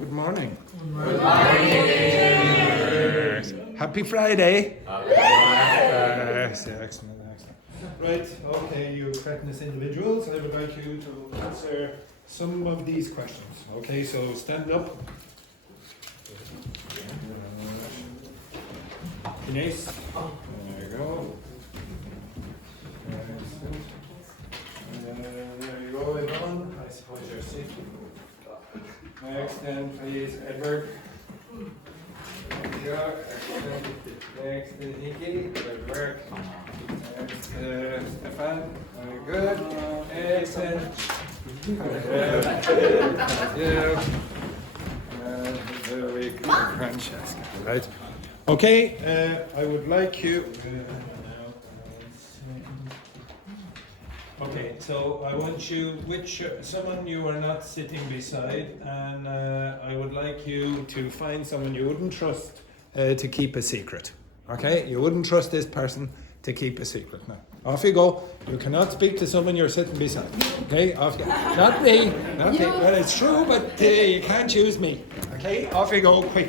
Good morning. Good morning. Happy Friday. Yes. Excellent. Right, okay, you fitness individuals, I would like you to answer some of these questions. Okay, so stand up. Ines. There you go. There you go, Yvonne. I suppose you're sick. Next, then, please, Edward. There you go. Excellent. Next, Nikki. Good work. Next, Stefan. Very good. Excellent. Yeah. Very good. Francesca. Right. Okay, I would like you. Okay, so I want you, someone you are not sitting beside, and I would like you to find someone you wouldn't trust to keep a secret. Okay, you wouldn't trust this person to keep a secret. Now, off you go. You cannot speak to someone you're sitting beside. Okay, off you go. Not me. Well, it's true, but you can't use me. Okay, off you go, quick.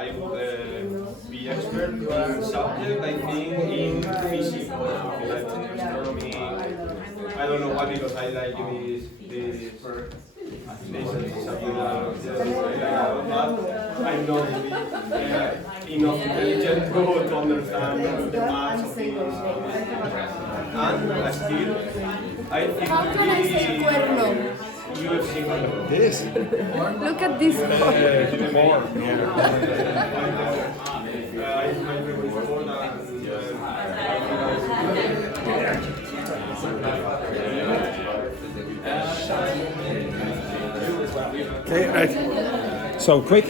I would be expert in subject, I think, in physics, astronomy. I don't know why, because I like this first subject, but I'm not enough intelligent to understand the math of this. And still, I think This? Look at this. More. Okay, right. So quick.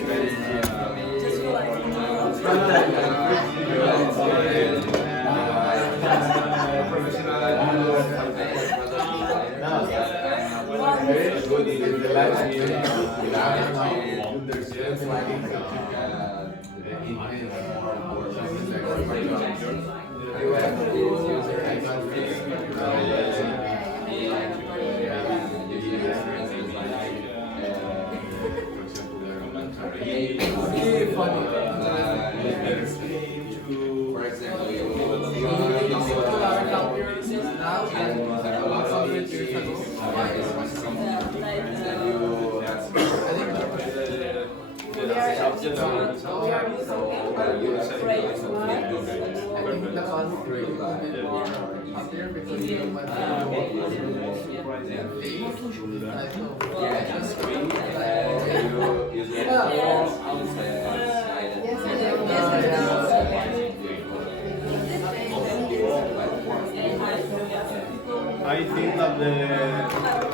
I think that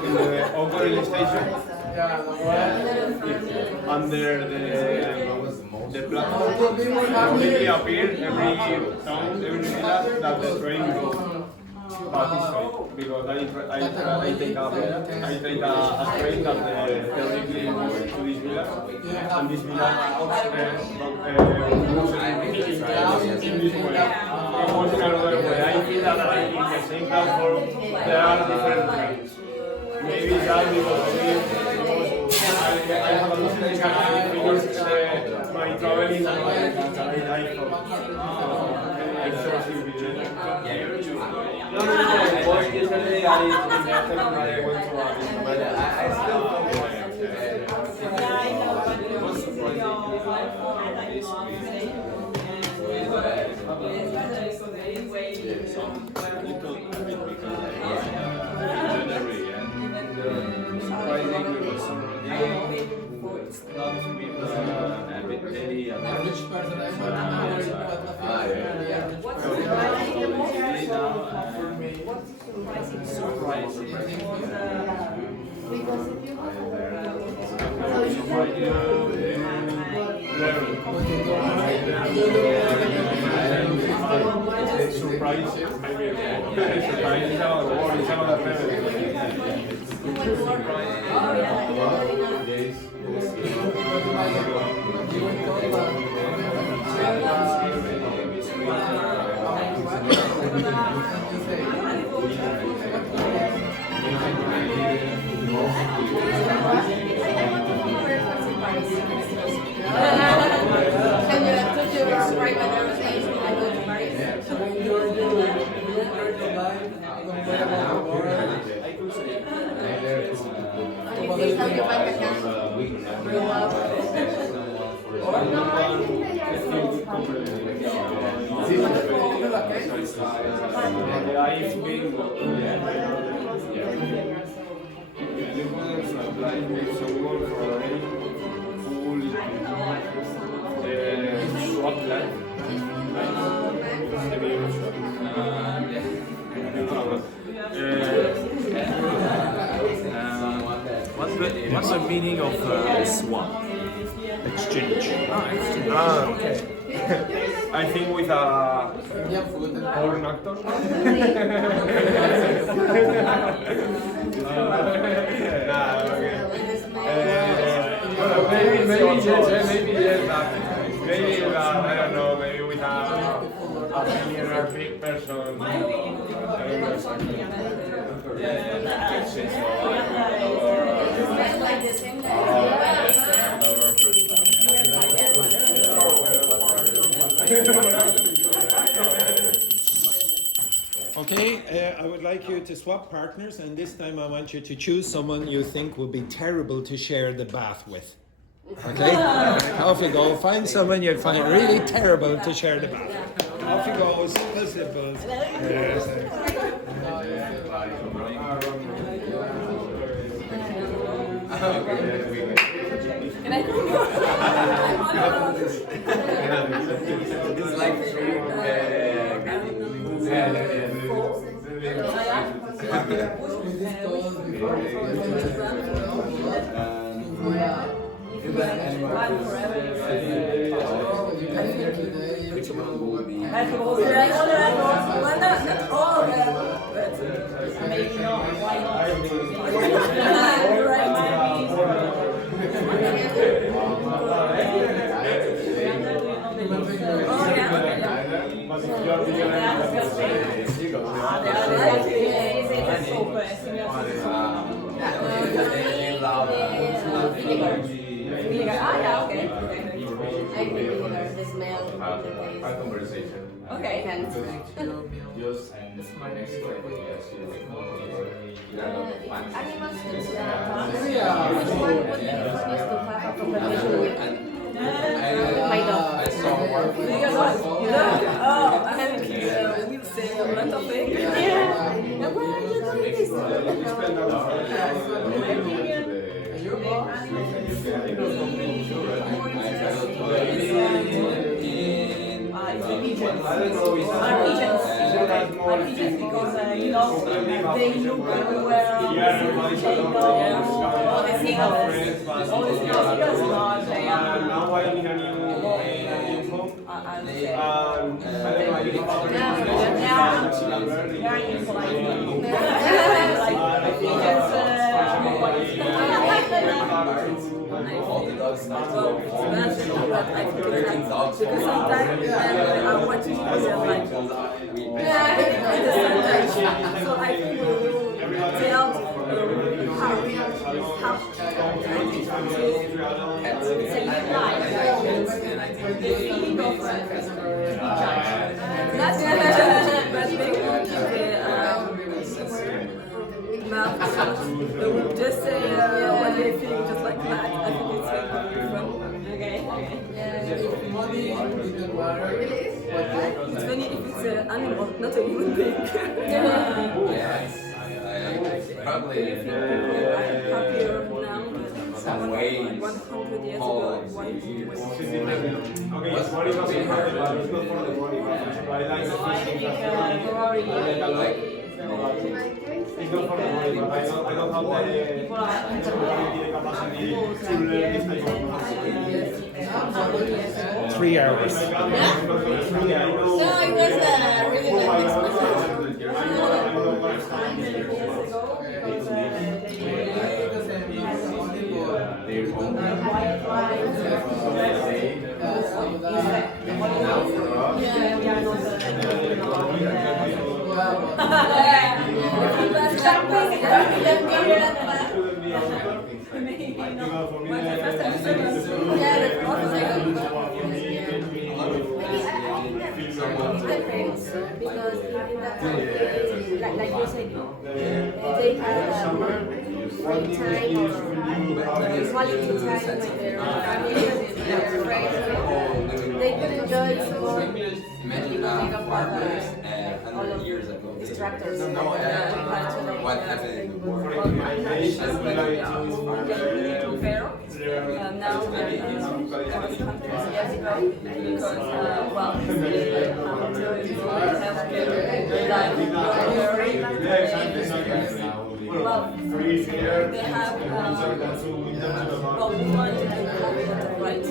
in the overall station, under the platform, completely appear every time, every minute that the train goes participate, because I take a train that theoretically moves to this villa, and this villa moves in this way. In another way. I feel that in the same platform there are different trains. Maybe that because I have a lot of figures my traveling and my life. I'm sure she will be No, yesterday I went to but I What's the meaning of swap? Exchange. Okay. I think with a porn actor. Maybe yes, maybe I don't know, maybe with a millionaire big person. I don't know exactly. Okay, I would like you to swap partners, and this time I want you to choose someone you think would be terrible to share the bath with. Okay? Off you go. Find someone you find really terrible to share the bath. Off you go. Simple, simple. Yes. It's like Maybe not. Why Okay. Just my next Animals which one would be the funniest to have a conversation with? My dog. I saw one. Oh, I have will say a lot of things. Yeah. Why are you doing this? Pigeons because they look everywhere. All the seagulls. All the seagulls large. They are. Now I need a new phone. All the dogs That's what I think it's like. Because sometimes I'm watching people like, so I think we will tell how to say goodbye. The feeling of not but they would just say what they feel just like that. I think it's very fun. Okay. It's funny if it's an animal, not a human being. Yes, I probably I'm happier now some than ways. 100 years ago. Okay, it's body was in hard, but it's not for the body. But I like the fishing. It's not for the body, but I don't have the capacity to learn this type of 3 hours. So it was really because in that time, like you said, they had free time or quality time with their family and their friends. They could enjoy it more Imagine farmers 100 years ago. distractors. What happened in the war? Now years ago, because well, they have to well, they have well, we want to do right.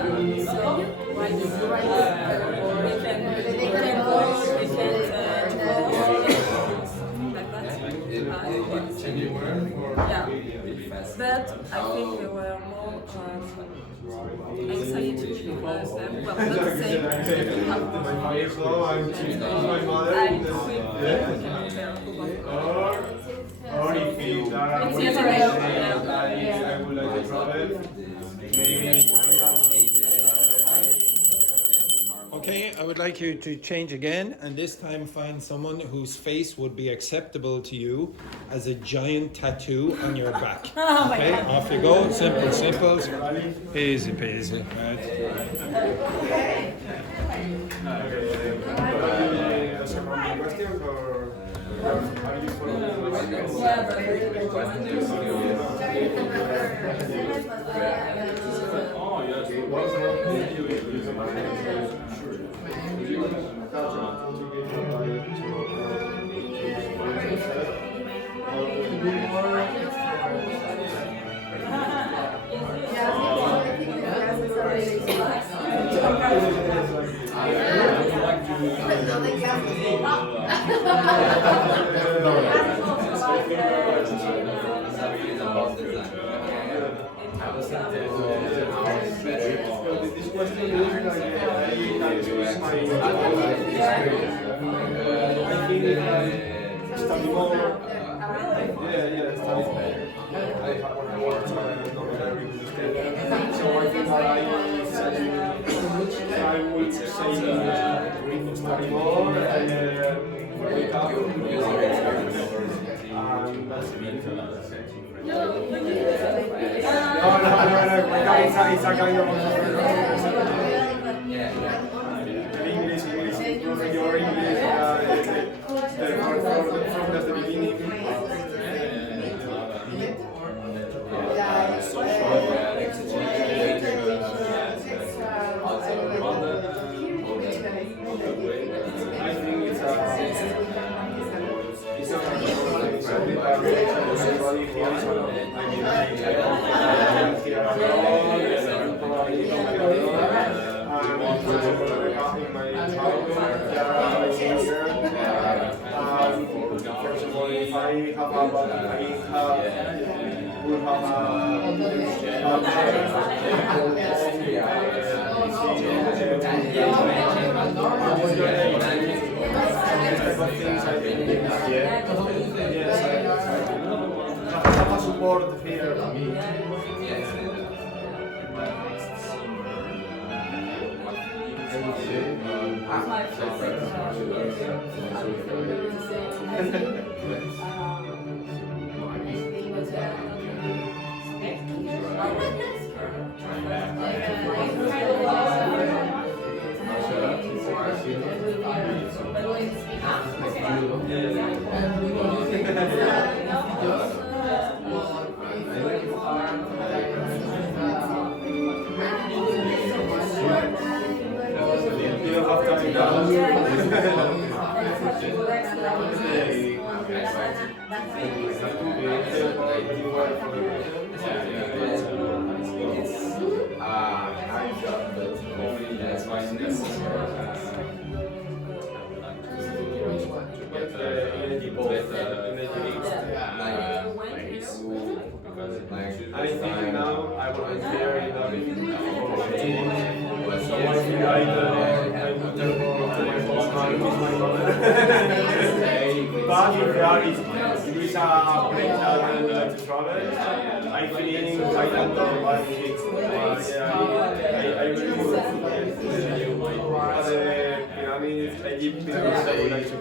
So right, they can go, they can yeah, but I think they were more anxiety because well, not the same. Or if it's I would like to travel, maybe. Okay, I would like you to change again, and this time find someone whose face would be acceptable to you as a giant tattoo on your back. Okay, off you go. Simple, simple. Easy peasy. Right. It's a kind of English, your English, from the beginning. I think it's support here. I think now I will be very but in reality, it is a great to travel. I feel Thailand or Bali. I really the pyramids give me the words I would like to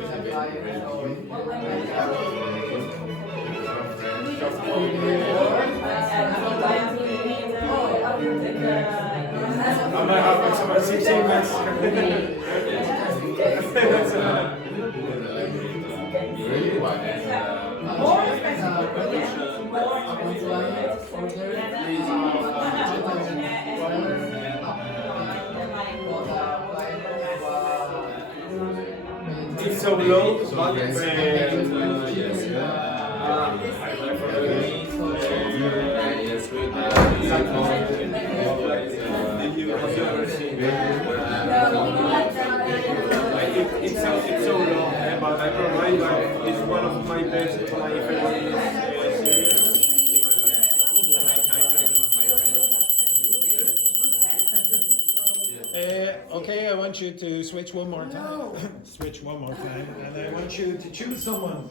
I'm gonna have some 16 minutes. It's so low, but it's so long, but I don't mind. It's one of my best, my favorite series in my life. Okay, I want you to switch one more time. Switch one more time, and I want you to choose someone.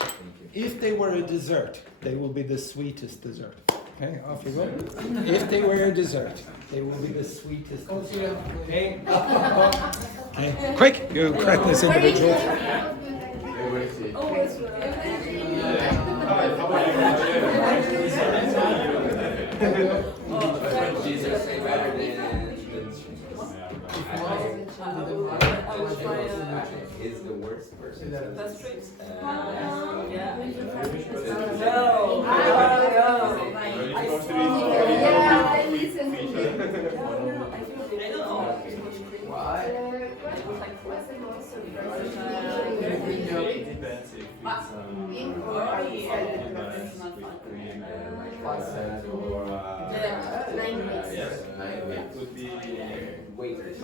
If they were a dessert, they will be the sweetest dessert. Okay, off you go. If they were a dessert, they will be the sweetest dessert. Okay? Okay. Quick, you crack this individual. Jesus say better than is the worst person. That's true. Yeah. Yeah, I listen to you. Would be waiters.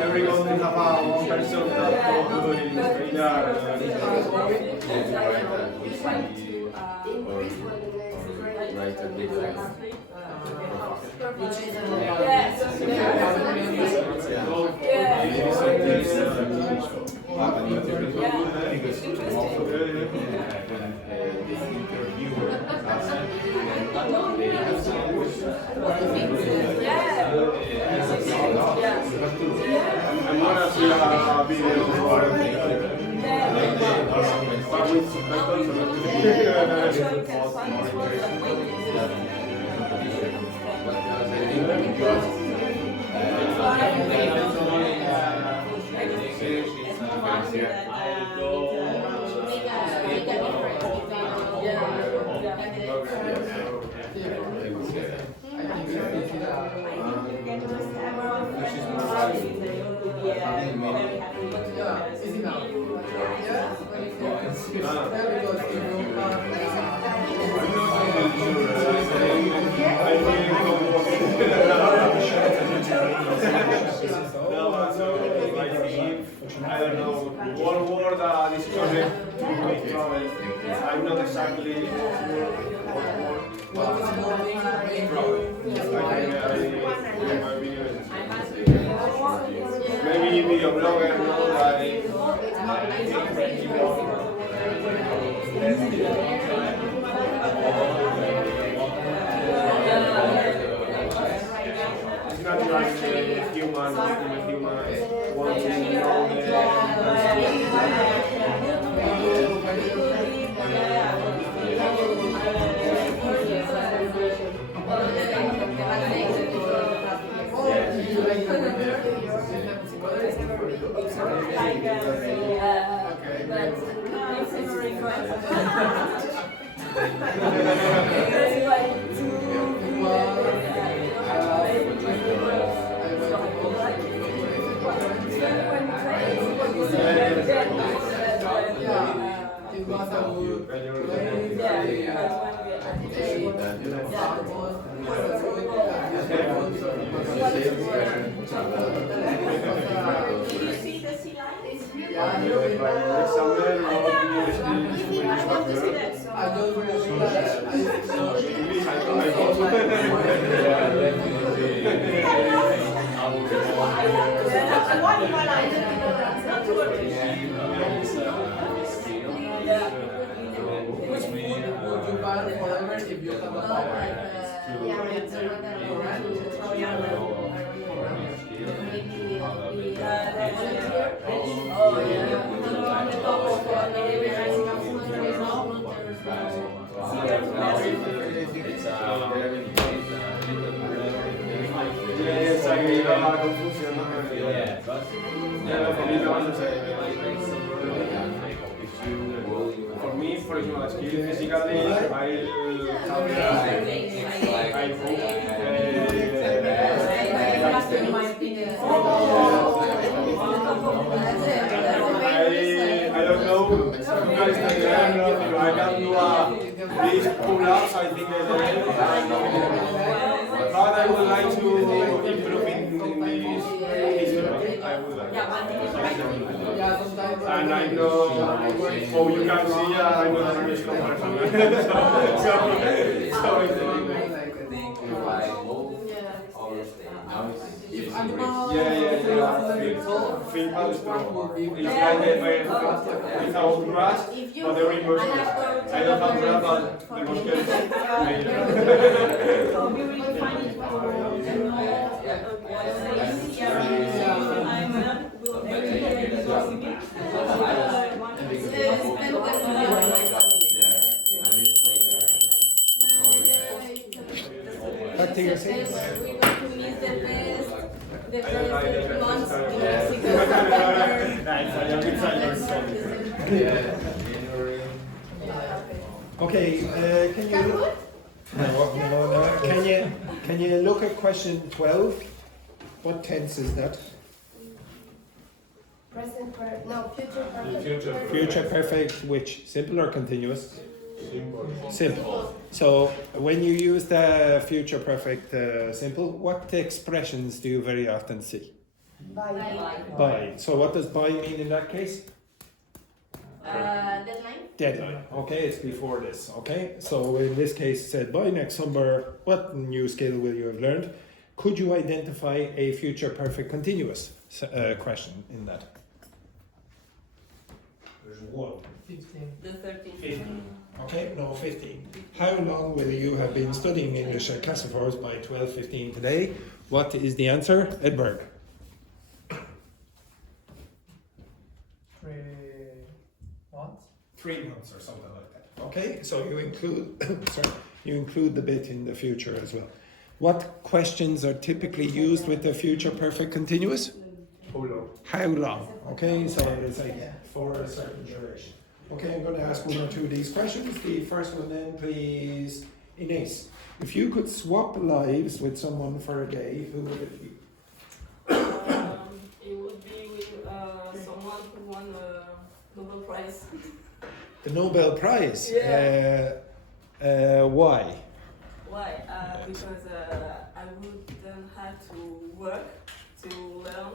Everyone will have one person that will do it in Write a big line. I'm gonna see a video for I don't know, one word this project I'm not exactly maybe video blogger, no, it's not like human want to know For me, for example, skill physically, I don't know. I can do these pull-ups. I think but I would like to improve in this. I would like. And I know, oh, you can see, I know that I'm strong person. Feedback is strong. It's like without grass, but every person. I don't have grass, but the muscle is Back to your seat. We're going to miss the best months in Mexico. Okay, can you look? No. Can you look at question 12? What tense is that? Present perfect. No, future perfect. Future perfect, which? Simple or continuous? Simple. So when you use the future perfect simple, what expressions do you very often see? By. So what does by mean in that case? Deadline. Deadline. Okay, it's before this. Okay, so in this case, said by next summer, what new skill will you have learned? Could you identify a future perfect continuous question in that? There's one. 15. The 13th. 15. Okay, no, 15. How long will you have been studying English at Castleforth by 12:15 today? What is the answer, Edberg? 3 months. 3 months or something like that. Okay, so you include you include the bit in the future as well. What questions are typically used with the future perfect continuous? How long? Okay, so it's like for a certain duration. Okay, I'm going to ask one or two of these questions. The first one then, please, Ines. If you could swap lives with someone for a day, who would it be? It would be with someone who won a Nobel Prize. The Nobel Prize? Yeah. Why? Why? Because I wouldn't have to work to learn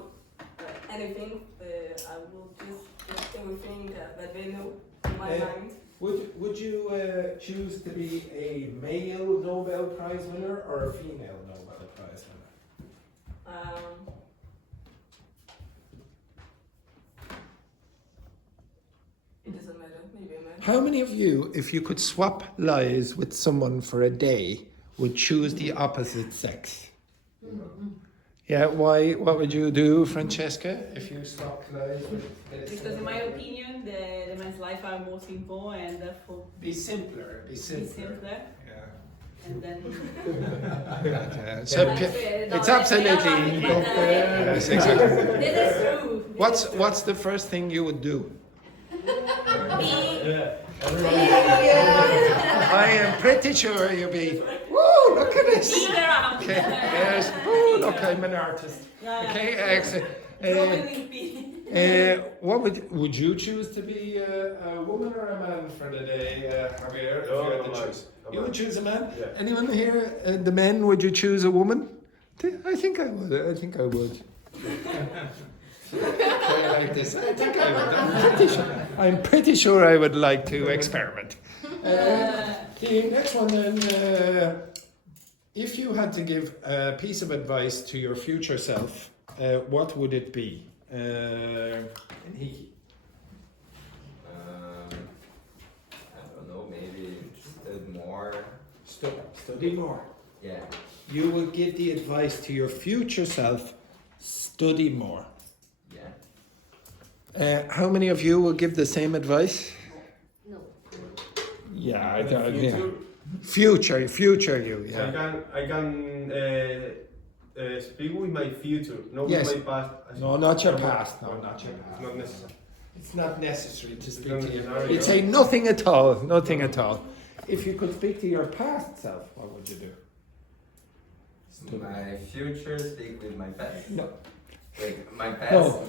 anything. I will just get everything that they know in my mind. Would you choose to be a male Nobel Prize winner or a female Nobel Prize winner? It doesn't matter. Maybe a man. How many of you, if you could swap lives with someone for a day, would choose the opposite sex? Yeah, why? What would you do, Francesca, if you swapped lives with? Because in my opinion, the men's life are more simple and therefore Be simpler. simpler. Yeah. and then. So it's absolutely. Yes, exactly. This is true. What's the first thing you would do? I am pretty sure you'll be. Woo! Look at this. Okay. Yes. Woo! Look, I'm an artist. Okay. Excellent. What would you choose to be a woman or a man for the day, Javier? If you had to choose, you would choose a man. Yeah. Anyone here? The men? Would you choose a woman? I think I would. I think I would. Like this. I think I would. I'm pretty sure I would like to experiment. The next one then. If you had to give a piece of advice to your future self, what would it be? Hiki. I don't know, maybe study more. Study more. Yeah. You will give the advice to your future self, study more. Yeah. How many of you will give the same advice? No. Yeah, I don't. Yeah. Future you. So Yeah. I can speak with my future, not Yes. with my past. No, not your past. No, not your past. It's not necessary. It's not necessary to speak not to you. necessary. You'd say nothing at all. Nothing at all. If you could speak to your past self, what would you do? My future speak with my past. No. Wait, my past. No.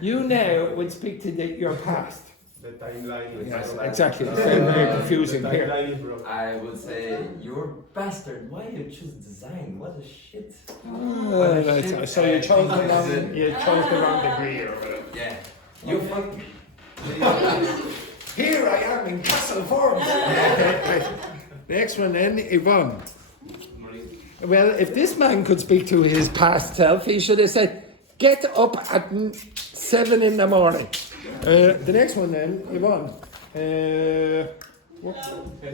You now would speak to your past. The timeline. Yes, exactly. It's very confusing The here. timeline is broken. I would say you're bastard. Why you choose design? What a shit. So you chose the wrong. You chose the wrong degree or whatever. Yeah. You fuck. Here I am in Castle Forms. Next one then, Yvonne. Well, if this man could speak to his past self, he should have said, "Get up at 7 in the morning." The next one then, Yvonne.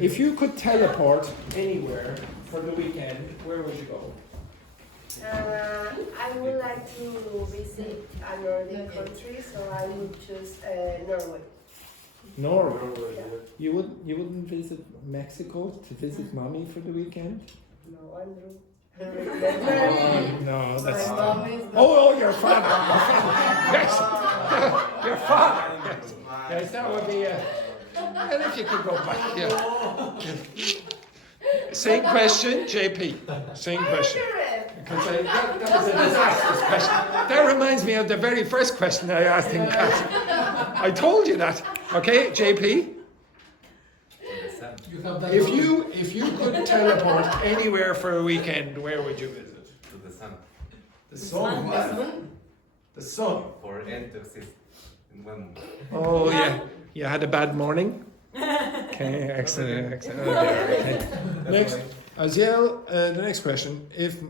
If you could teleport anywhere for the weekend, where would you go? I would like to visit a Nordic country, so I would choose Norway. Norway. You wouldn't visit Mexico to visit mommy for the weekend? No, Andrew. No, that's. My mom is Oh, your father. Yes. Your father. Yes. Yes, that would be. And if you could go back, yeah. Same question, JP. Same question. Because that was a disastrous question. That reminds me of the very first question I asked in class. I told you that. Okay, JP. If you could teleport anywhere for a weekend, where would you visit? To the sun. The sun. What? The sun. For end to assist in one. Oh yeah. You had a bad morning? Okay, excellent. Okay. Next, Aziel, the next question. If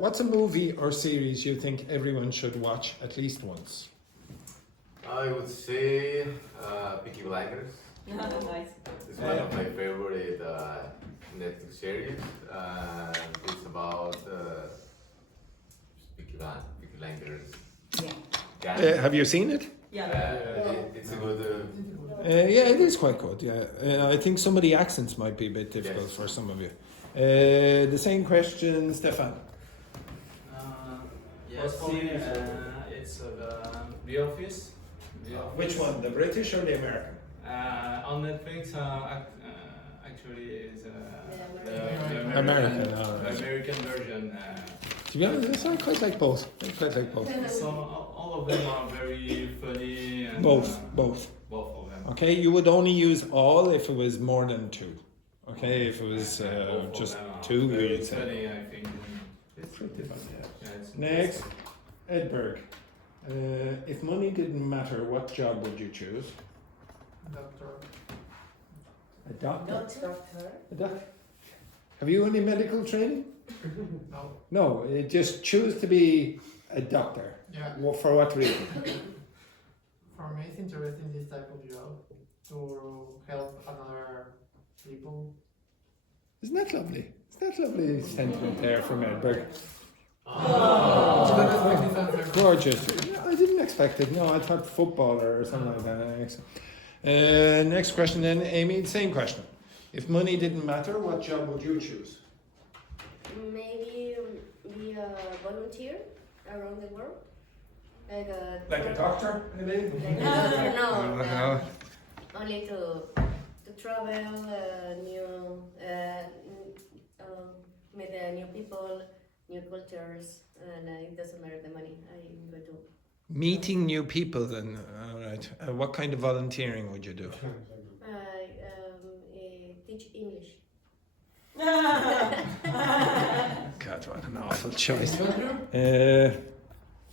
what's a movie or series you think everyone should watch at least once? I would say Peaky Blinders. Nice. It's one of my favorite Netflix series. It's about Peaky Blinders. Yeah. Have you seen it? Yeah. It's a good. Yeah, it is quite good. Yeah, I think some of the accents might be a bit difficult for some of you. The same question, Stefan. Yes, for me, it's The Office. Which one, the British or the American? On Netflix, actually, is the American. the American version. To be honest, I quite like both. So all of them are very funny. And, Both. Both of them. Okay, you would only use all if it was more than two. Okay, if it was Both of just them are two, very you'd say. funny, I think. It's pretty fun, yeah. Yeah, it's Next, Edberg. If money didn't matter, what job would you choose? Doctor. A doctor? Doctor. A doctor? Have you any medical training? No. No, just choose to be a doctor. Yeah. For what reason? For me, it's interesting this type of job to help other people. Isn't that lovely? Isn't that lovely sentiment there from Edberg? Gorgeous. I didn't expect it. No, I thought footballer or something like that. Next question then, Amy, same question. If money didn't matter, what job would you choose? Maybe be a volunteer around the world. Like a doctor, maybe? Like a doctor, no. No. Only to travel, meet new people, new cultures, and it doesn't matter the money. I'm going to. Meeting new people then, all right. What kind of volunteering would you do? Teach English. God, what an awful choice.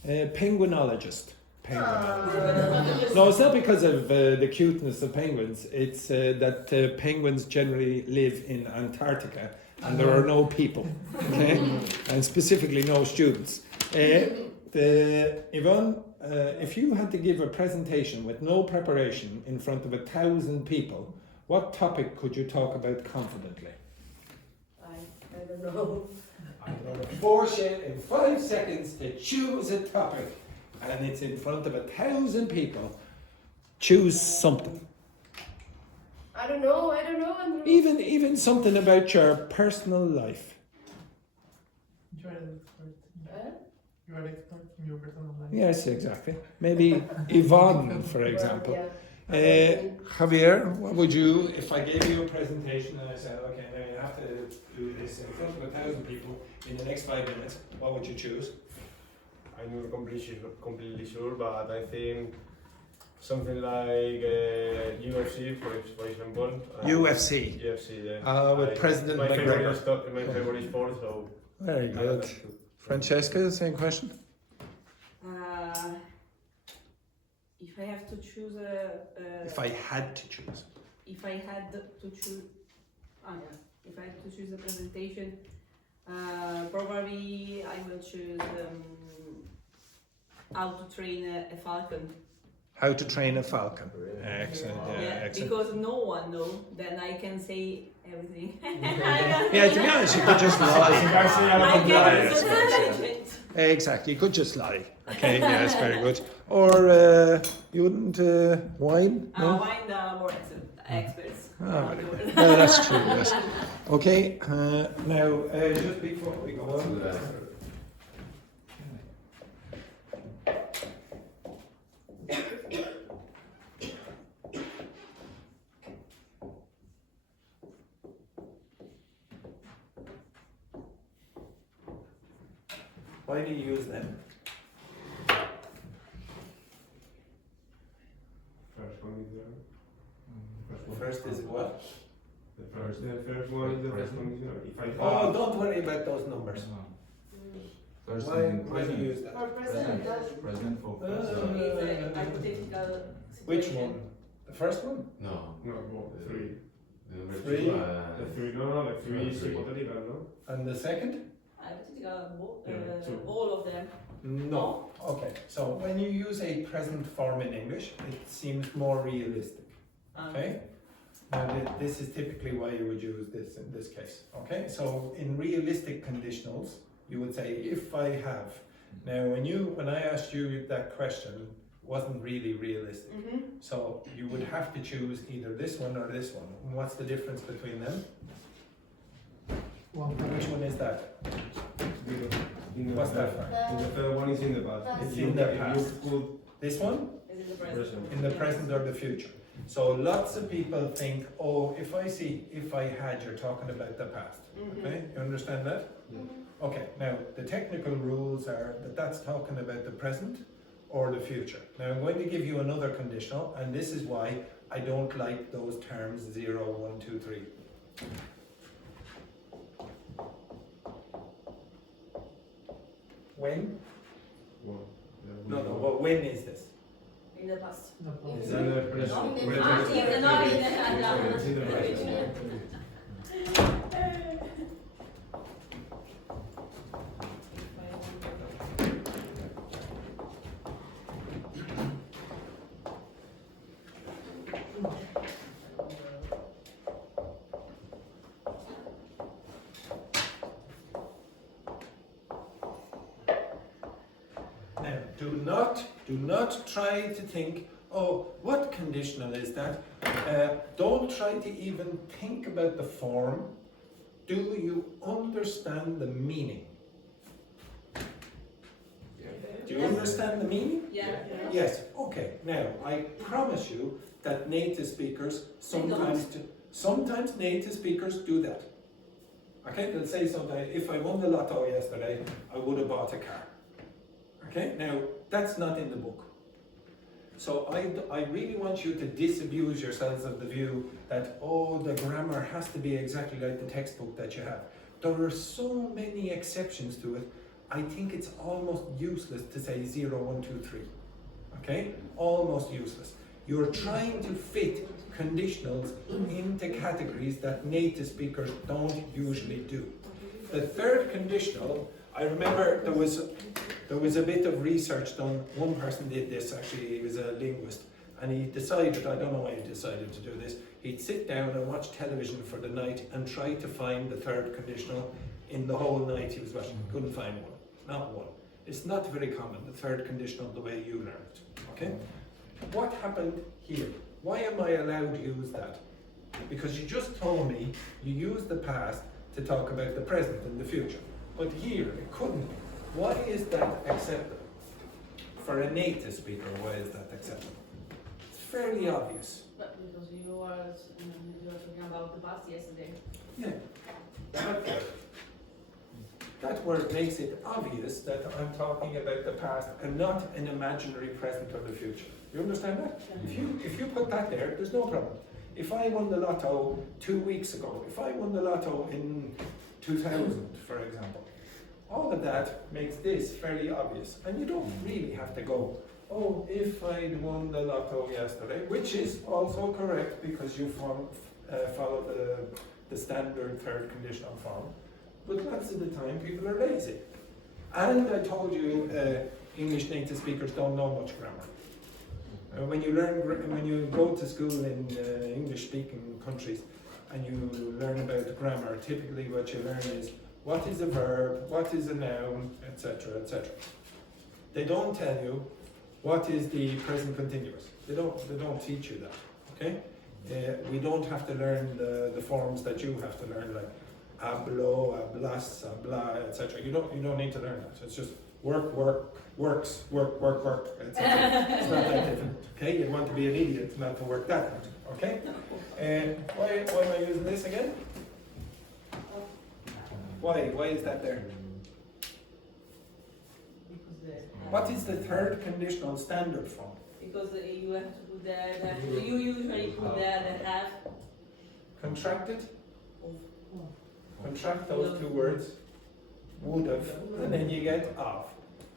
Penguinologist. Penguinologist. No, it's not because of the cuteness of penguins. It's that penguins generally live in Antarctica and there are no people, okay? And specifically no students. Yvonne, if you had to give a presentation with no preparation in front of 1,000 people, what topic could you talk about confidently? I don't know. I'm going to force you in 5 seconds to choose a topic, and it's in front of 1,000 people. Choose something. I don't know. Even something about your personal life. You are an expert. You are an expert in your personal life. Yes, exactly. Maybe Yvonne, for example. Yeah. Javier, what would you, if I gave you a presentation and I said, okay, now you have to do this in front of 1,000 people in the next 5 minutes, what would you choose? I'm not completely sure, but I think something like UFC, for example. UFC? UFC, yeah. With President McGregor. My favorite sport, so. Very good. Francesca, same question? If I have to choose If I had to choose. If I had to choose, if I had to choose a presentation, probably I will choose how to train a falcon. How to train a falcon. Excellent. Yeah, excellent. because no one knows, then I can say everything. Yeah, to be honest, you could just lie. Exactly, you could just lie. Okay, yes, very good. Or you wouldn't wine? No? Wine more experts. Very good. Well, that's true, yes. Okay, now, just before we go on. Why do you use them? First one is there. First is what? The first one is the first conditional. If I Oh, don't worry about those numbers. First Why do you use that? Present for It's a hypothetical Which situation. one? The first one? No. No, well, three. The number Three? two, The three, no, the three is Three. hypothetical, no? And the second? Hypothetical, two. all of them. No. Okay, so when you use a present form in English, it seems more realistic. Okay? Now, this is typically why you would use this in this case. Okay? So in realistic conditionals, you would say, if I have. Now, when I asked you that question, it wasn't really realistic. So you would have to choose either this one or this one. And what's the difference between them? Which one is that? What's that for? The third one is in the past. It's in the past. This one? Is in the present. In the present or the future. So lots of people think, oh, if I had, you're talking about the past. Okay, you understand that? Okay, now the technical rules are that that's talking about the present or the future. Now I'm going to give you another conditional, and this is why I don't like those terms 0, 1, 2, 3. When? No, but when is this? In the past. It's in the present. Not in the It's in the present. Now, do not try to think, oh, what conditional is that? Don't try to even think about the form. Do you understand the meaning? Do you understand the meaning? Yeah. Yes. Okay. Now, I promise you that native speakers sometimes native speakers do that. Okay, they'll say something, if I won the lotto yesterday, I would have bought a car. Okay, now that's not in the book. So I really want you to disabuse yourselves of the view that, oh, the grammar has to be exactly like the textbook that you have. There are so many exceptions to it, I think it's almost useless to say 0, 1, 2, 3. Okay, almost useless. You're trying to fit conditionals into categories that native speakers don't usually do. The third conditional, I remember there was a bit of research done. One person did this, actually, he was a linguist, and he decided, I don't know why he decided to do this, he'd sit down and watch television for the night and try to find the third conditional in the whole night he was watching. Couldn't find one, not one. It's not very common, the third conditional, the way you learn it, okay? What happened here? Why am I allowed to use that? Because you just told me you use the past to talk about the present and the future. But here, it couldn't be. Why is that acceptable? For a native speaker, why is that acceptable? It's fairly obvious. But because you are talking about the past yesterday. Yeah. That word makes it obvious that I'm talking about the past and not an imaginary present or the future. You understand that? If you put that there, there's no problem. If I won the lotto 2 weeks ago, if I won the lotto in 2000, for example, all of that makes this fairly obvious. And you don't really have to go, oh, if I'd won the lotto yesterday, which is also correct because you follow the standard third conditional form. But lots of the time people are lazy. And I told you English native speakers don't know much grammar. When you go to school in English-speaking countries and you learn about grammar, typically what you learn is what is a verb, what is a noun, etc., etc. They don't tell you what is the present continuous. They don't teach you that. Okay? We don't have to learn the forms that you have to learn, like hablo, hablas, habla, etc. You don't need to learn that. It's just work, works, work, etc. It's not that different. Okay, you want to be an idiot not to work that out. Okay, why am I using this again? Why is that there? What is the third conditional standard form? Because you have to put there that you usually put there the have. Contracted. Contract those two words. Would have, and then you get of.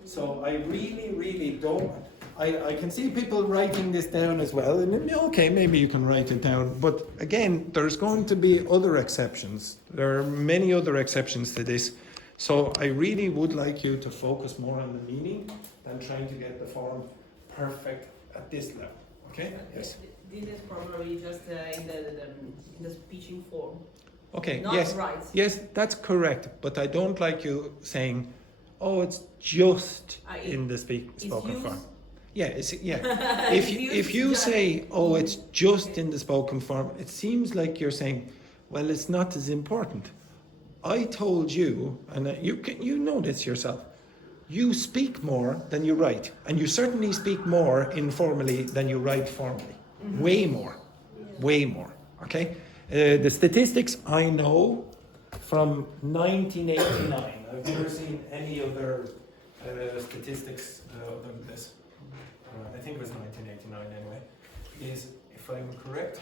So I really don't. I can see people writing this down as well, and okay, maybe you can write it down, but again, there's going to be other exceptions. There are many other exceptions to this, so I really would like you to focus more on the meaning than trying to get the form perfect at this level, okay? Yes? This is probably just in the speaking form. Okay, not yes, right. Yes, that's correct, but I don't like you saying, oh, it's just in the spoken form. Yeah, yeah. If you say, oh, it's just in the spoken form, it seems like you're saying, well, it's not as important. I told you, and you know this yourself, you speak more than you write, and you certainly speak more informally than you write formally. Mm-hmm. Way more, okay? The statistics I know from 1989, I've never seen any other statistics other than this. I think it was 1989 anyway, is, if I'm correct,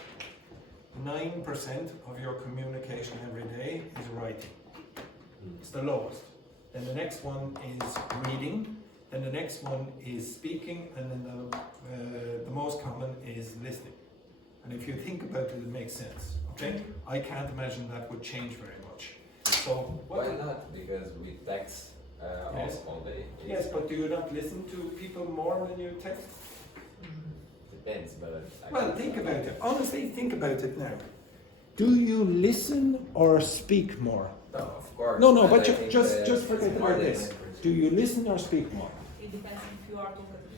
9% of your communication every day is writing. It's the lowest. Then the next one is reading, then the next one is speaking, and then the most common is listening. And if you think about it, it makes sense. Okay? I can't imagine that would change very much. So why not? Because we text yes. all day. Yes, but do you not listen to people more than you text? Depends, but well, think about it. Honestly, think about it now. Do you listen or speak more? No, of course. No, but just forget about this. Do you listen or speak more? It depends if you are talkative.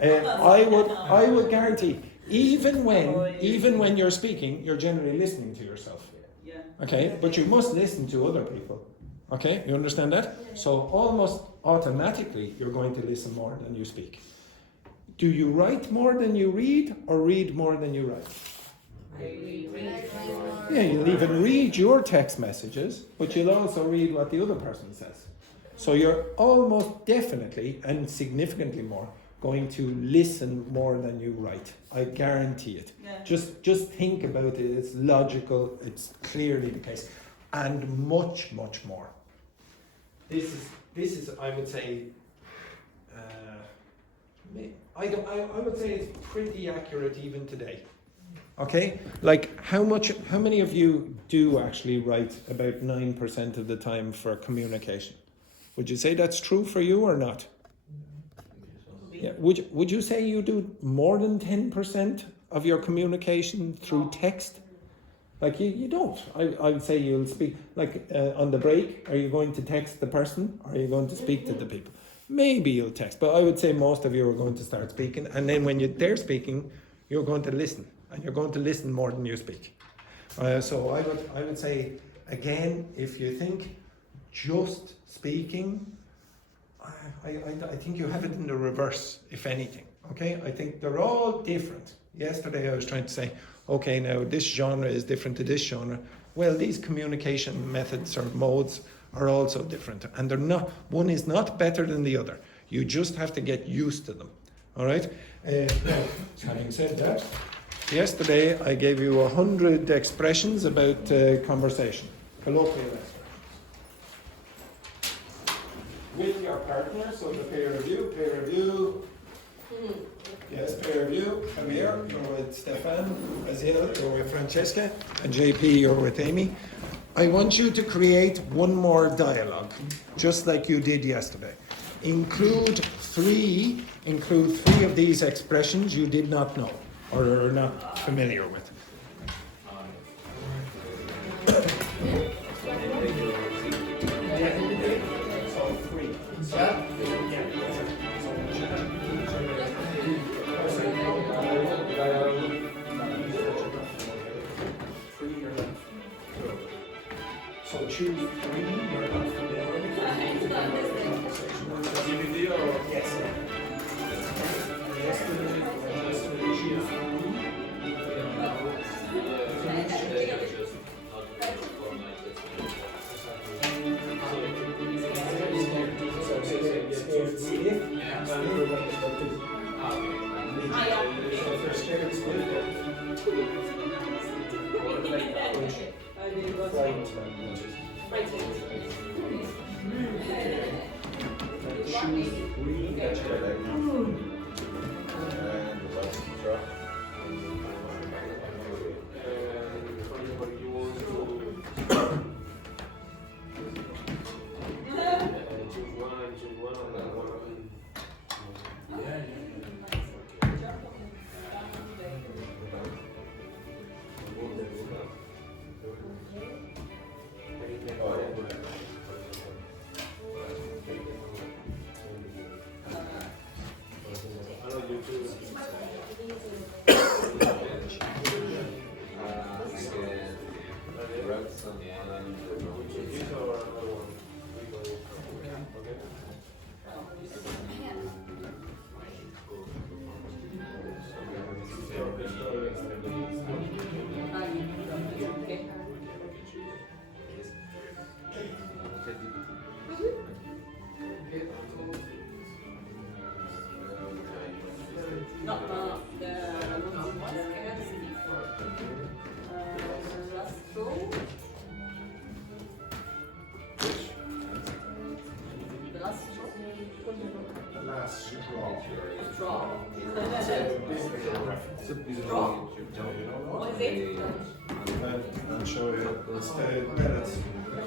I would guarantee, even when you're speaking, you're generally listening to yourself. Yeah. Okay, but you must listen to other people. Okay, you understand that? So almost automatically, you're going to listen more than you speak. Do you write more than you read, or read more than you write? Yeah, you'll even read your text messages, but you'll also read what the other person says. So you're almost definitely and significantly more going to listen more than you write. I guarantee it. Yeah. Just think about it. It's logical. It's clearly the case, and much more. This is I would say. I would say it's pretty accurate even today. Okay, like how many of you do actually write about 9% of the time for communication? Would you say that's true for you or not? Yeah. Would you say you do more than 10% of your communication through text? Like you don't. I would say you'll speak, like on the break, are you going to text the person or are you going to speak to the people? Maybe you'll text, but I would say most of you are going to start speaking, and then when they're speaking, you're going to listen, and you're going to listen more than you speak. So I would say, again, if you think just speaking, I think you have it in the reverse, if anything. Okay, I think they're all different. Yesterday I was trying to say, okay, now this genre is different to this genre. Well, these communication methods or modes are also different, and they're not. One is not better than the other. You just have to get used to them. All right. Now, having said that, yesterday I gave you 100 expressions about conversation, colloquial expressions, with your partner. So the peer review. Yes, peer review. Come here. You're with Stefan, Aziel. You're with Francesca, and JP. You're with Amy. I want you to create one more dialogue, just like you did yesterday. Include three of these expressions you did not know or are not familiar with. So three. So choose three you're not familiar with. DVD or? Yes. Yesterday choose What is it? I'll show you. It's the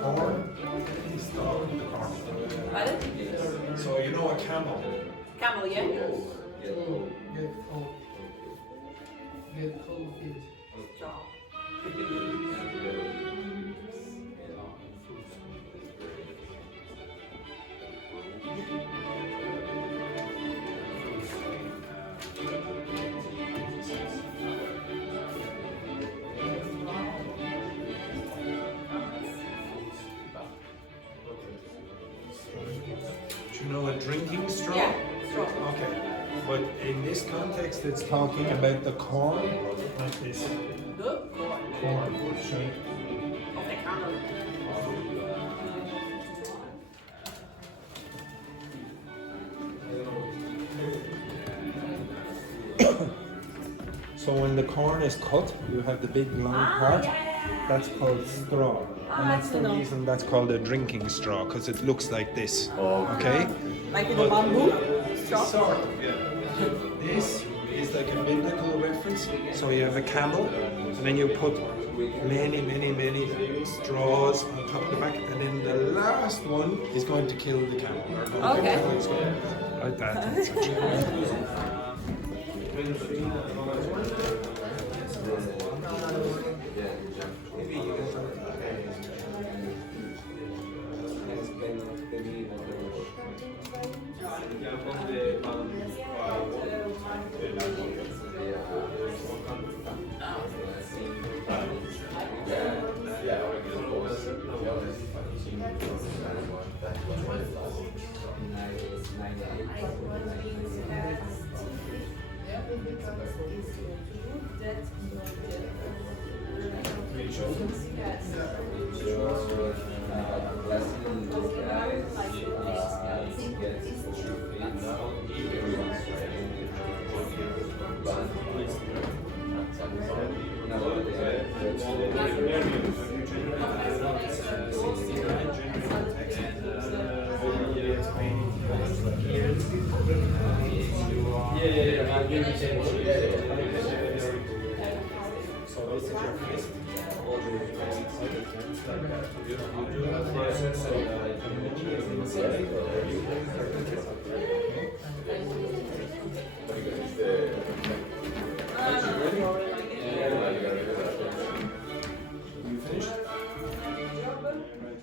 corn. It's the corn. Pardon? So you know a camel. Camel, yeah? Get cold feet. Straw. know a drinking straw? Yeah, straw. Okay. But in this context, it's talking about the corn, like this. The corn. Corn. Sure. Of the camel. So when the corn is cut, you have the big long part. That's called straw. And that's the reason that's called a drinking straw, because it looks like this. Okay? Like in the bamboo straw? Sort of, yeah. This is like a biblical reference. So you have a camel, and then you put many straws on top of the back, and then the last one is going to kill the camel. Or going to kill its owner. Like that.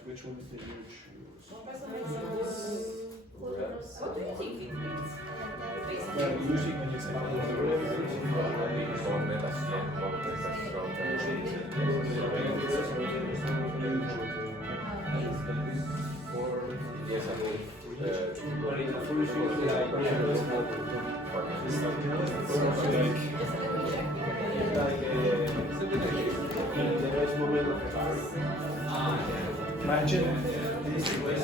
Which ones did you choose? What do you think it means? Well, usually when you say imagine this was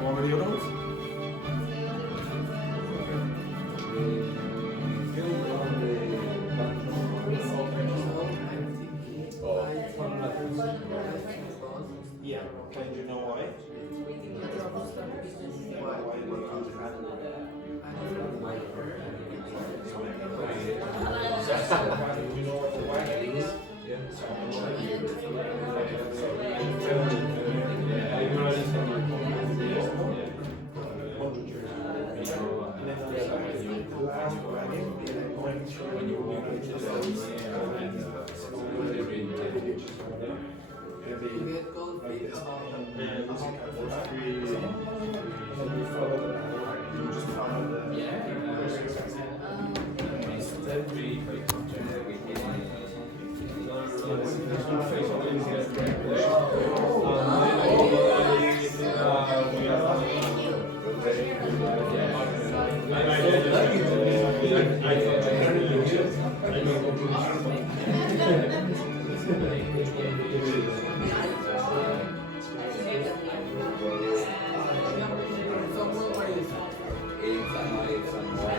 what were the other ones? Yeah, and you know why? Why because it had you know what the wagon is?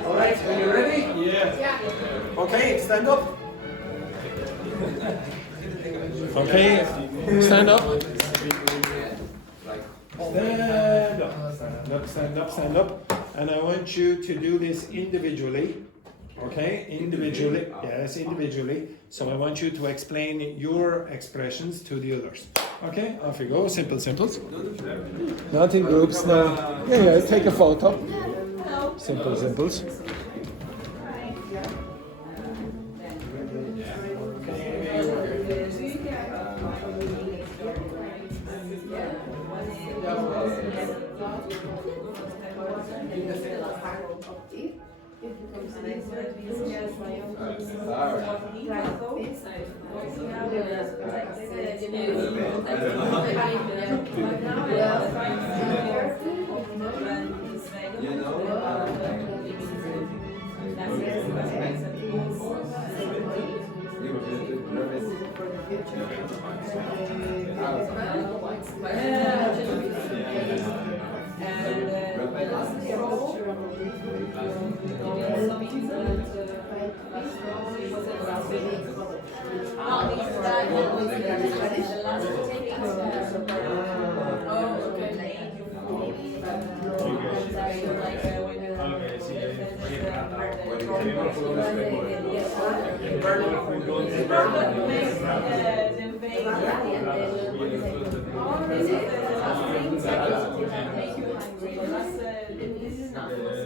Alright, are you ready? Yeah. Okay, stand up. Okay, stand up. Stand up. Stand up, stand up, stand up. And I want you to do this individually. Okay, individually. Yes, individually. So I want you to explain your expressions to the others. Okay, off you go. Simple, simples. Not in groups now. Yeah, take a photo. Simple, simples.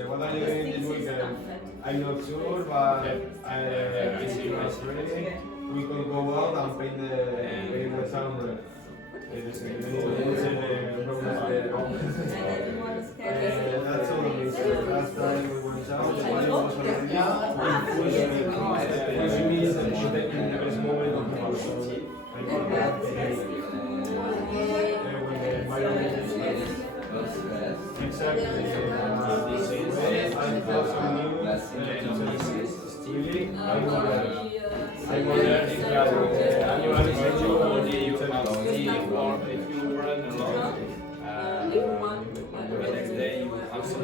What are you doing this weekend? I'm not sure, but it's raining. We could go out and paint the town. That's all amazing. Last time we went out, the weather was already which means that we're taking the best moment of the house. I got that when the environment is exactly. I got some new really. I wonder if you have annual schedule or the you have or if you run along. The next day you have some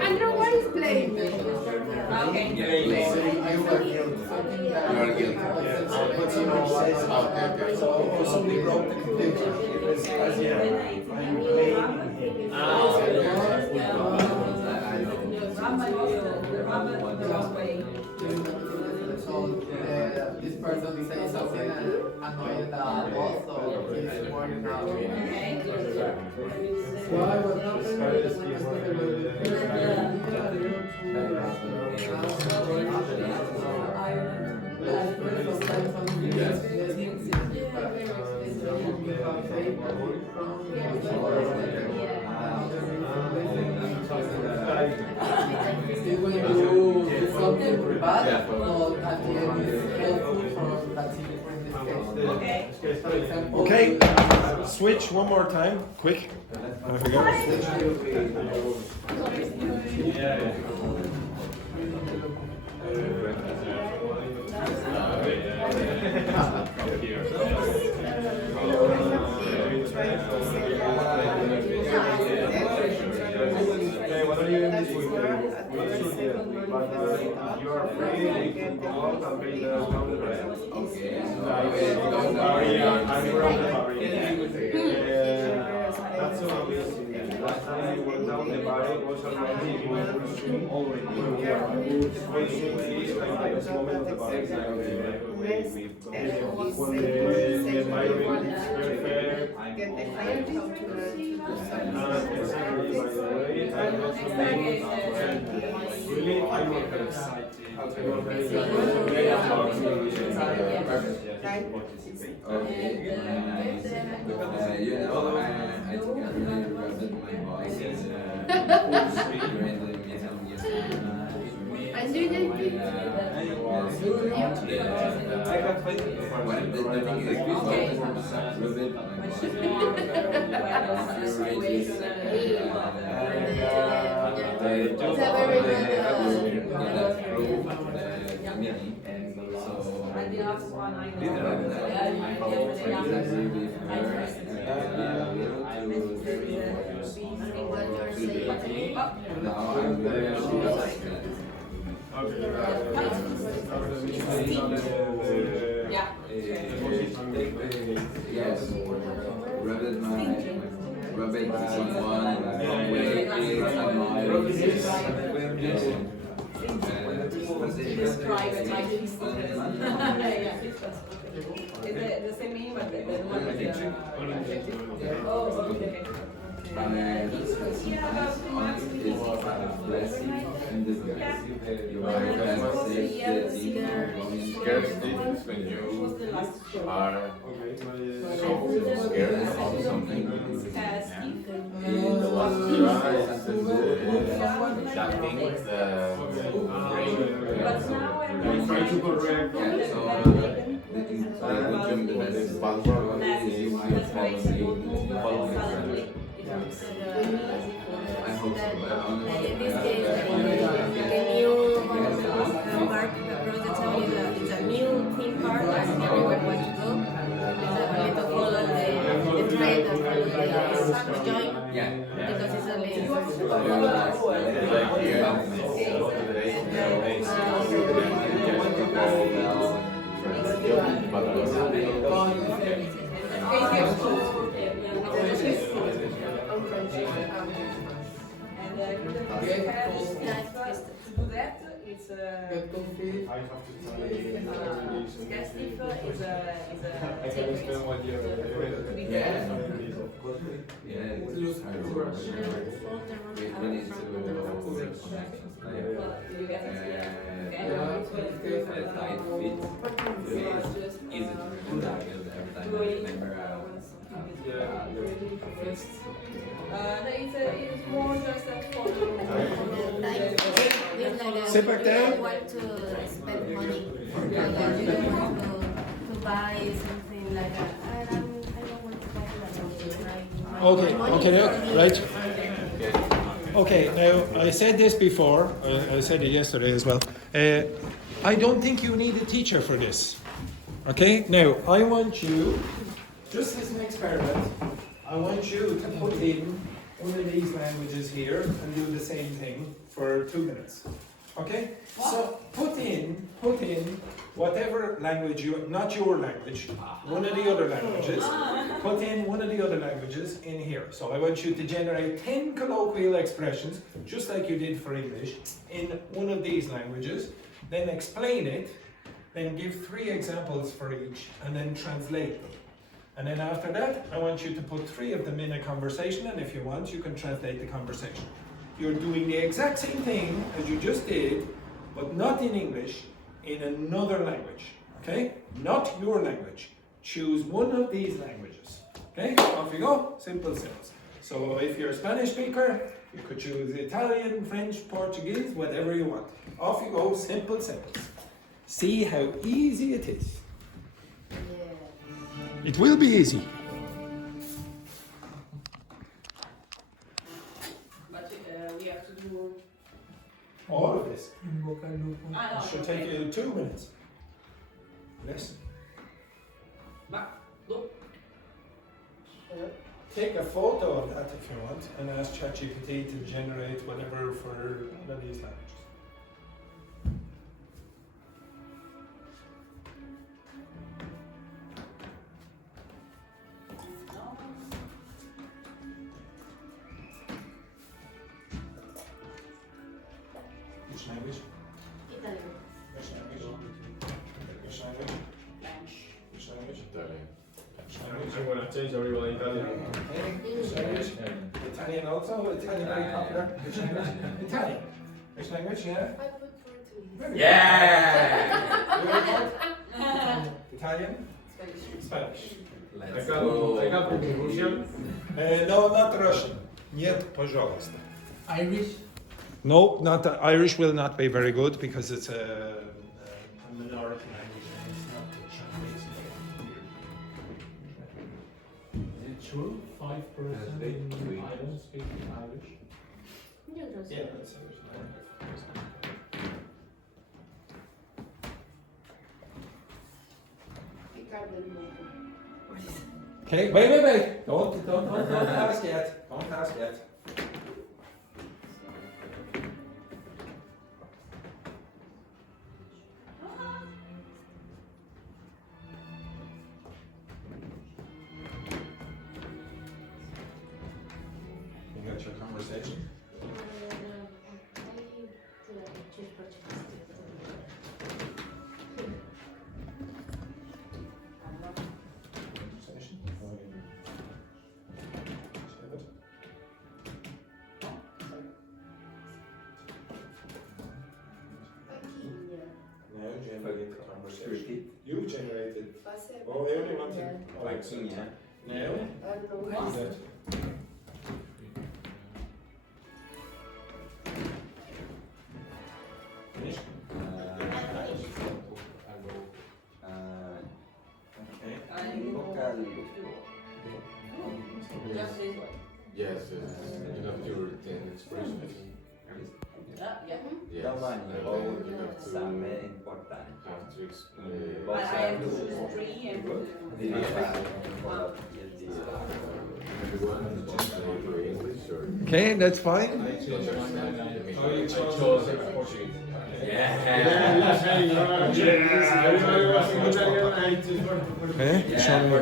Andrew, what is playing? Okay. You are guilty. But someone says, somebody wrote the conclusion. It was as I'm playing So this person says something annoying the boss, so he's working out. Okay, switch one more time, quick. What are you doing this weekend? Not sure yet, but you are free, you can go out and pay the rent. Okay. That's so amazing. Last time you went down the bar, it was already in full swing already. It's like the best moment of the bar. When the environment is perfect. Really, I'm very excited. Okay, you know, I think I really rubbed my voice during the museum yesterday. And you did The thing is, we rubbed my voice. Yes. Rub it to someone, Private, like this. It's the same meaning, but the one with the adjective. Oh, okay. Scarcity is when you are so scared of something. And the last try is that thing Try to correct. I hope so, but honestly, In this case, the new park, the project it's a new theme park and everyone wants to go. It's a way to follow the trend and follow the join because it's only To do that, it's scarcity is a to be there. It's more just a follow. Sit back down. You want to spend money, like you don't want to buy something like that. I don't want to buy that. Okay, now, right. Okay, now I said this before, I said it yesterday as well. I don't think you need a teacher for this. Okay, now I want you, just as an experiment, I want you to put in one of these languages here and do the same thing for 2 minutes. Okay? So put in whatever language not your language, one of the other languages, put in one of the other languages in here. So I want you to generate 10 colloquial expressions, just like you did for English, in one of these languages, then explain it, then give 3 examples for each, and then translate them. And then after that, I want you to put 3 of them in a conversation, and if you want, you can translate the conversation. You're doing the exact same thing as you just did, but not in English, in another language, okay? Not your language. Choose one of these languages, okay? Off you go, simple sentence. So if you're a Spanish speaker, you could choose Italian, French, Portuguese, whatever you want. Off you go, simple sentence. See how easy it is. It will be easy. But we have to do All of this. Ah, It should take you 2 minutes. Listen. Look. Take a photo of that if you want and ask ChatGPT to generate whatever for one of these languages. Which language? Italian. Which language? Which language? Which language? Italian. I'm gonna change everybody Italian. Which language? Italian also? Italian very popular. Which language? Italian. Which language? Yeah? Yeah! Italian? Spanish. I got Russian. No, not Russian. Нет, пожалуйста. Irish. No, not the Irish will not be very good because it's a minority language and it's not translated. Is it true? 5% in Ireland speak Irish? Yeah, that's Irish. Okay, wait. Don't ask yet. Don't ask yet. You got your conversation? No, generate the conversation. You generated. Oh, I only want to. Oh, excellent. Now? That. Finish? Just this one. Yes, you have your 10 expressions. Yeah. Yes, you have to explain. But I have to choose 3 and one. Everyone translate to English or? Okay, that's fine. Oh, you chose Portuguese. Everybody was in Italian, I choose Portuguese. Okay, show me.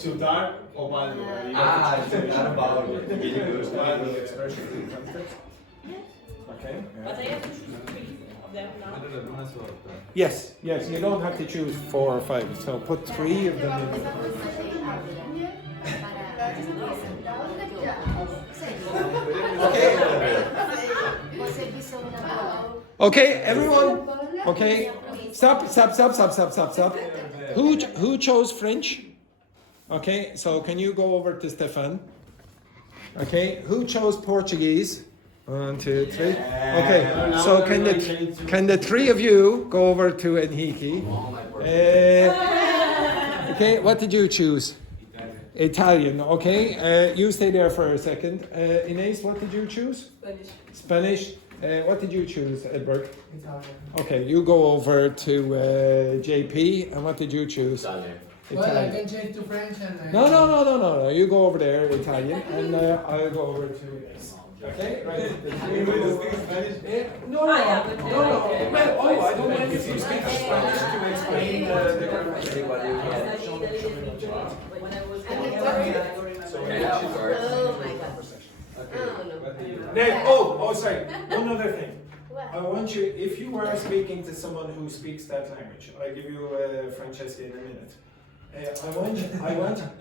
Chutar o baldo. Chutar baldo. Okay. But I have to choose 3 of them now. Yes, you don't have to choose 4 or 5. So put 3 of them in. Okay, everyone. Okay, stop. Who chose French? Okay, so can you go over to Stefan? Okay, who chose Portuguese? 1, 2, 3. Okay, so can the 3 of you go over to Enrique? Okay, what did you choose? Italian. Okay, you stay there for a second. Inés, what did you choose? Spanish. What did you choose, Edward? Italian. Okay, you go over to JP, and what did you choose? Italian. Well, I can change to French and... No. You go over there, Italian, and I'll go over to Inés. Okay, right. You will speak Spanish? No. Well, I don't mind if you speak Spanish to explain the grammar. When I was Sorry. One other thing. I want you, if you are speaking to someone who speaks that language, I'll give you Francesca in a minute. I want,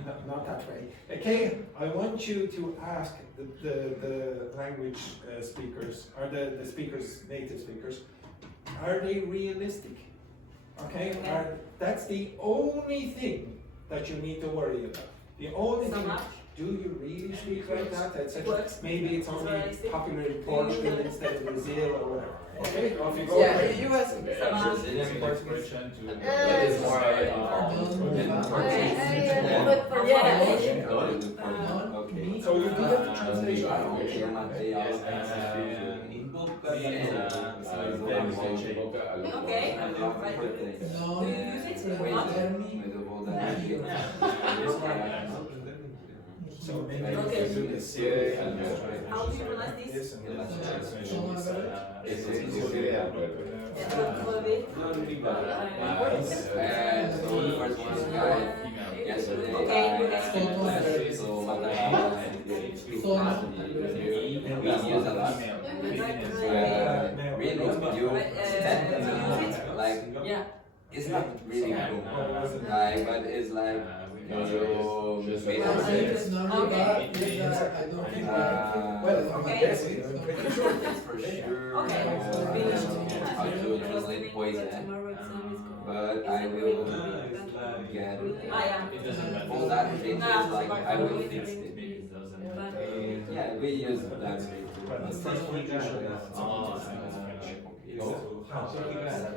no, not that way. Okay, I want you to ask the language speakers, or the speakers, native speakers, are they realistic? Okay, that's the only thing that you need to worry about. The only thing. Do you really speak like that? Maybe it's only popular in Portugal instead of Brazil or whatever. Okay, off you go. Yeah, you ask Brazilian expression to It is more Okay. So you do the translation. So maybe you can do this. How do you realize this? It's not really cool, but it's like It's not really bad, I don't think for sure how to translate poison, but I will get all that changes, like I will fix it. Yeah, we use that.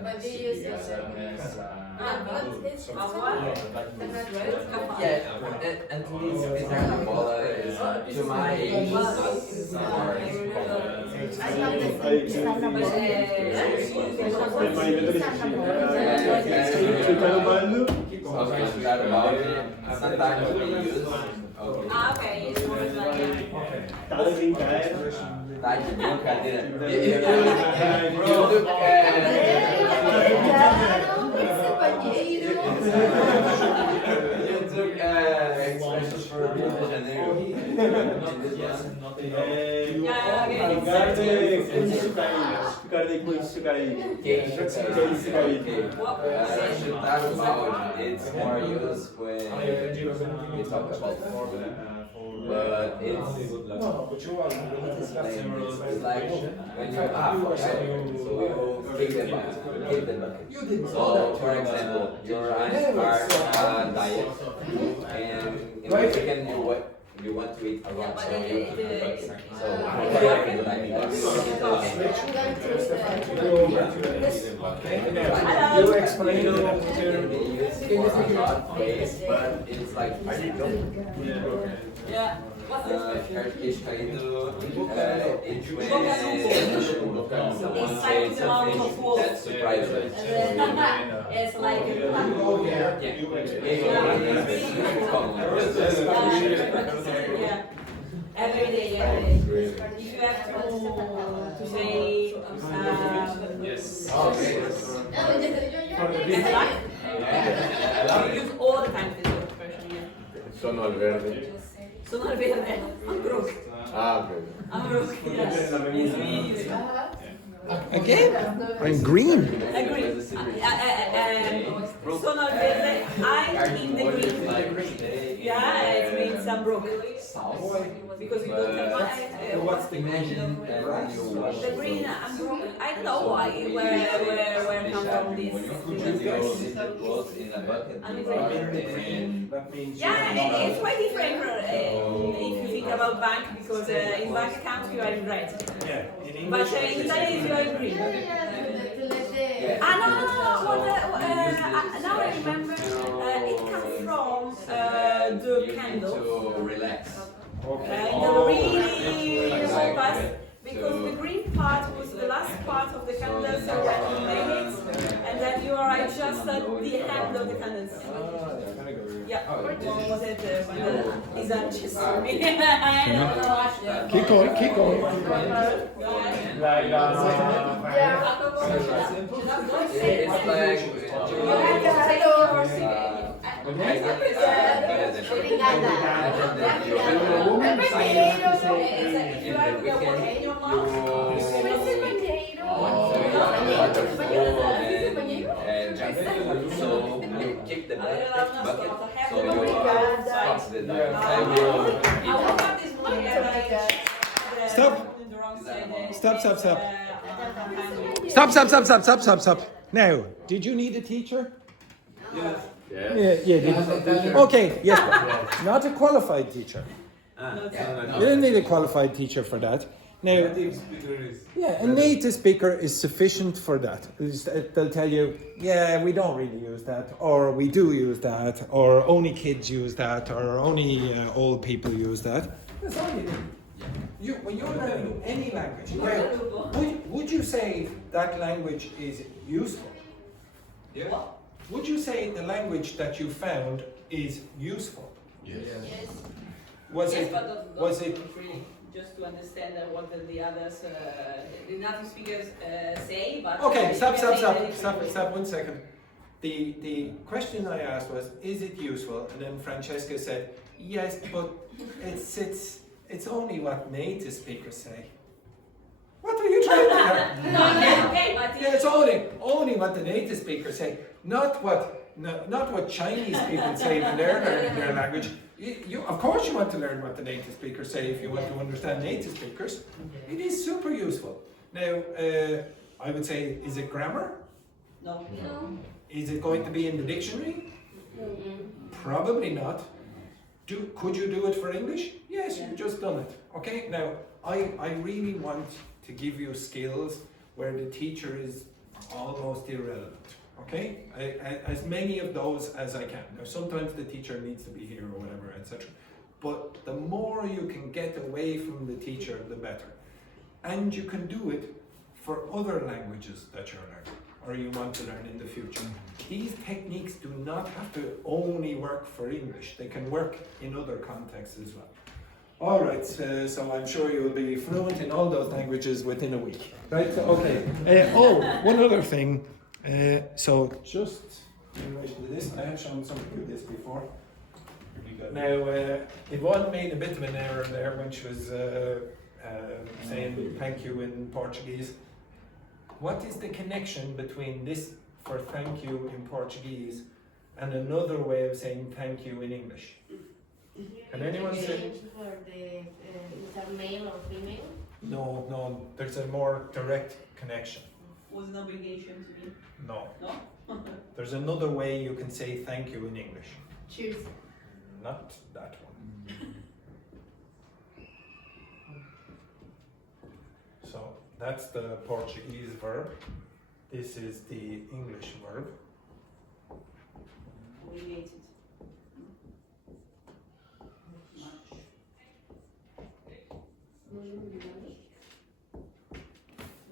But do you use and to me, Pizarra Bola is to my age, Okay, start about it. Sometimes we use. Okay. Ah, okay, it's more like Tá de brincadeira. Tá de brincadeira. Expressions for Rio de Janeiro. Ficar de sucaína. Chutar o balde. It's more used when we talk about but it's like when you okay, so you kick the bucket. So for example, your eyes are diet and in Mexican you want to eat a lot, so you kick the bucket. So You explain it. but it's like yeah. What's this? it's when someone says something that surprises us. It's like yeah. Every day. If you have to say Yes. use all the time this expression, yeah. Sono al verde. Sono al verde. I'm broke. Ah, ok. I'm broke, yes. It's really Again? I'm green. agree. Sono al verde. I'm in the green. Yeah, it means I'm broke. Because you don't have money. What's the green? The green, I'm broke. I don't know why. Where come from this? That means Yeah, it's quite different if you think about bank because in bank account you are in red. yeah, in But English. in Italian you are in green. Ah, no. Now I remember it comes from the candle. To relax. In the really whole past, because the green part was the last part of the candle, so when you made it, and then you are just at the end of the candles. Yeah, what was it? Is that just me? I don't know. Keep going, keep going. Like, It's like so you kick the bucket, so you stop the dive. I woke up this morning and Stop. in the wrong side. Stop. Stop. Now, did you need a teacher? Yes. Yeah. Okay, yes, but not a qualified teacher. You didn't need a qualified teacher for that. Now, yeah, a native speaker is sufficient for that. They'll tell you, yeah, we don't really use that, or we do use that, or only kids use that, or only old people use that. That's all you need. When you're learning any language, would you say that language is useful? Yeah. Would you say the language that you found is useful? Yes. Was Yes, it? but not Was it? really just to understand what the others, the native speakers say, but Okay, you stop, can say that it's 1 second. The question I asked was, is it useful? And then Francesca said, yes, but it's only what native speakers say. What are you trying to do? okay, but Yeah, it's only what the native speakers say, not what Chinese people say when they're learning their language. Of course you want to learn what the native speakers say if you want to understand native speakers. It is super useful. Now, I would say, is it grammar? No. Is it going to be in the dictionary? Probably not. Could you do it for English? Yes, you've just done it. Okay, now I really want to give you skills where the teacher is almost irrelevant. Okay, as many of those as I can. Now sometimes the teacher needs to be here or whatever, etc. But the more you can get away from the teacher, the better. And you can do it for other languages that you're learning or you want to learn in the future. These techniques do not have to only work for English. They can work in other contexts as well. All right, so I'm sure you'll be fluent in all those languages within a week. Right, so, okay. One other thing. So just in relation to this, I have shown somebody with this before. Now, Yvonne made a bit of an error there when she was saying thank you in Portuguese. What is the connection between this for thank you in Portuguese and another way of saying thank you in English? Can anyone say? For the, is that male or female? No, there's a more direct connection. Was an obligation to me. No. No? There's another way you can say thank you in English. Cheers. Not that one. So that's the Portuguese verb. This is the English verb. Obligated.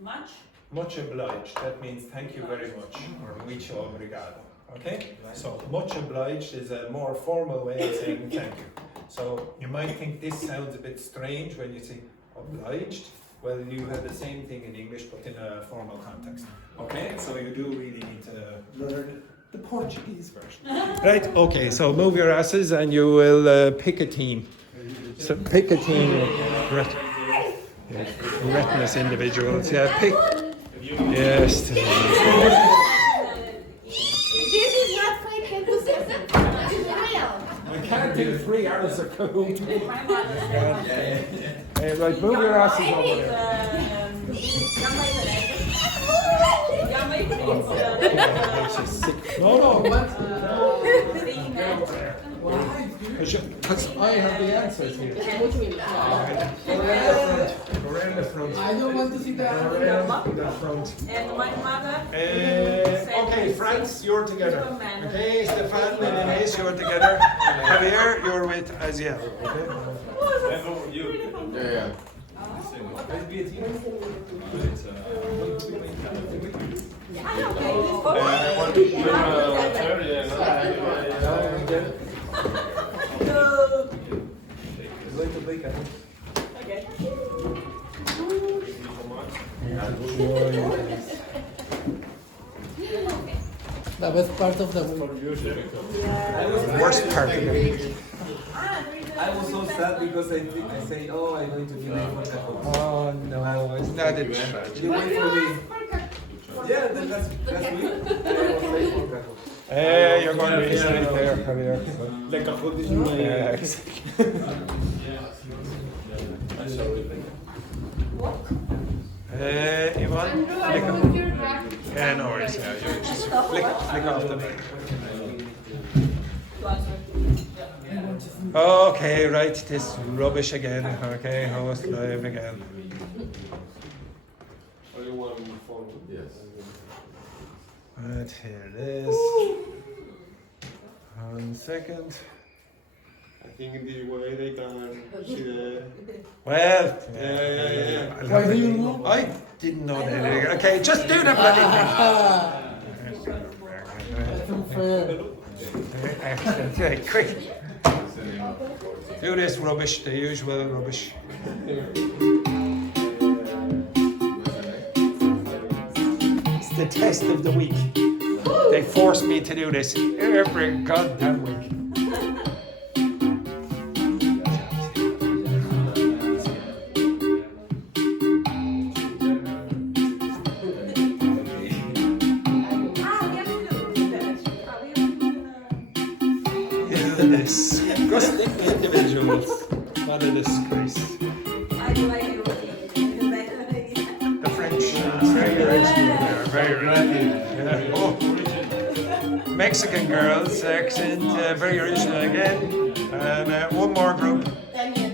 Much? Much obliged, that means thank you very much, or muito obrigado. Okay? So much obliged is a more formal way of saying thank you. So you might think this sounds a bit strange when you say obliged. Well, you have the same thing in English, but in a formal context. Okay? So you do really need to learn the Portuguese version. Right, okay, so move your asses and you will pick a team. So pick a team of retinous individuals. Yeah, pick. Yes. This is not fake enthusiasm. This is real. I can't do 3 hours of Kahoot. Right, move your asses over there. No. Because I have the answers here. Go around the front. I don't want to see that. Go around the front. And my mother. Okay, France, you're together. Okay, Stefan and Inés, you're together. Javier, you're with Aziel. Okay? Yeah. The best part of the week. Worst part of the week. I was so sad because I say, oh, I'm going to be late for Kahoot. Oh no, it's not a You wait for me. Yeah, that's me. I was late for Kahoot. Hey, you're going to be safe there, Javier. Like Kahoot is my... Yeah, exactly. Yvonne? Yeah, no worries. Yeah, you just flick off the back. Okay, right, this rubbish again. Okay, host live again. Only one phone. Yes. Right, here it is. 1 second. I think in this way they can see the... Well, Yeah. Why do you know? I didn't know that. Okay, just do the bloody thing. That's unfair. Excellent. Quick. Do this rubbish, the usual rubbish. It's the test of the week. They force me to do this every goddamn week. Disgusting individuals. What a disgrace. The French, very original. Very original. Yeah. Oh. Mexican girls accent, very original again. And one more group. Okay.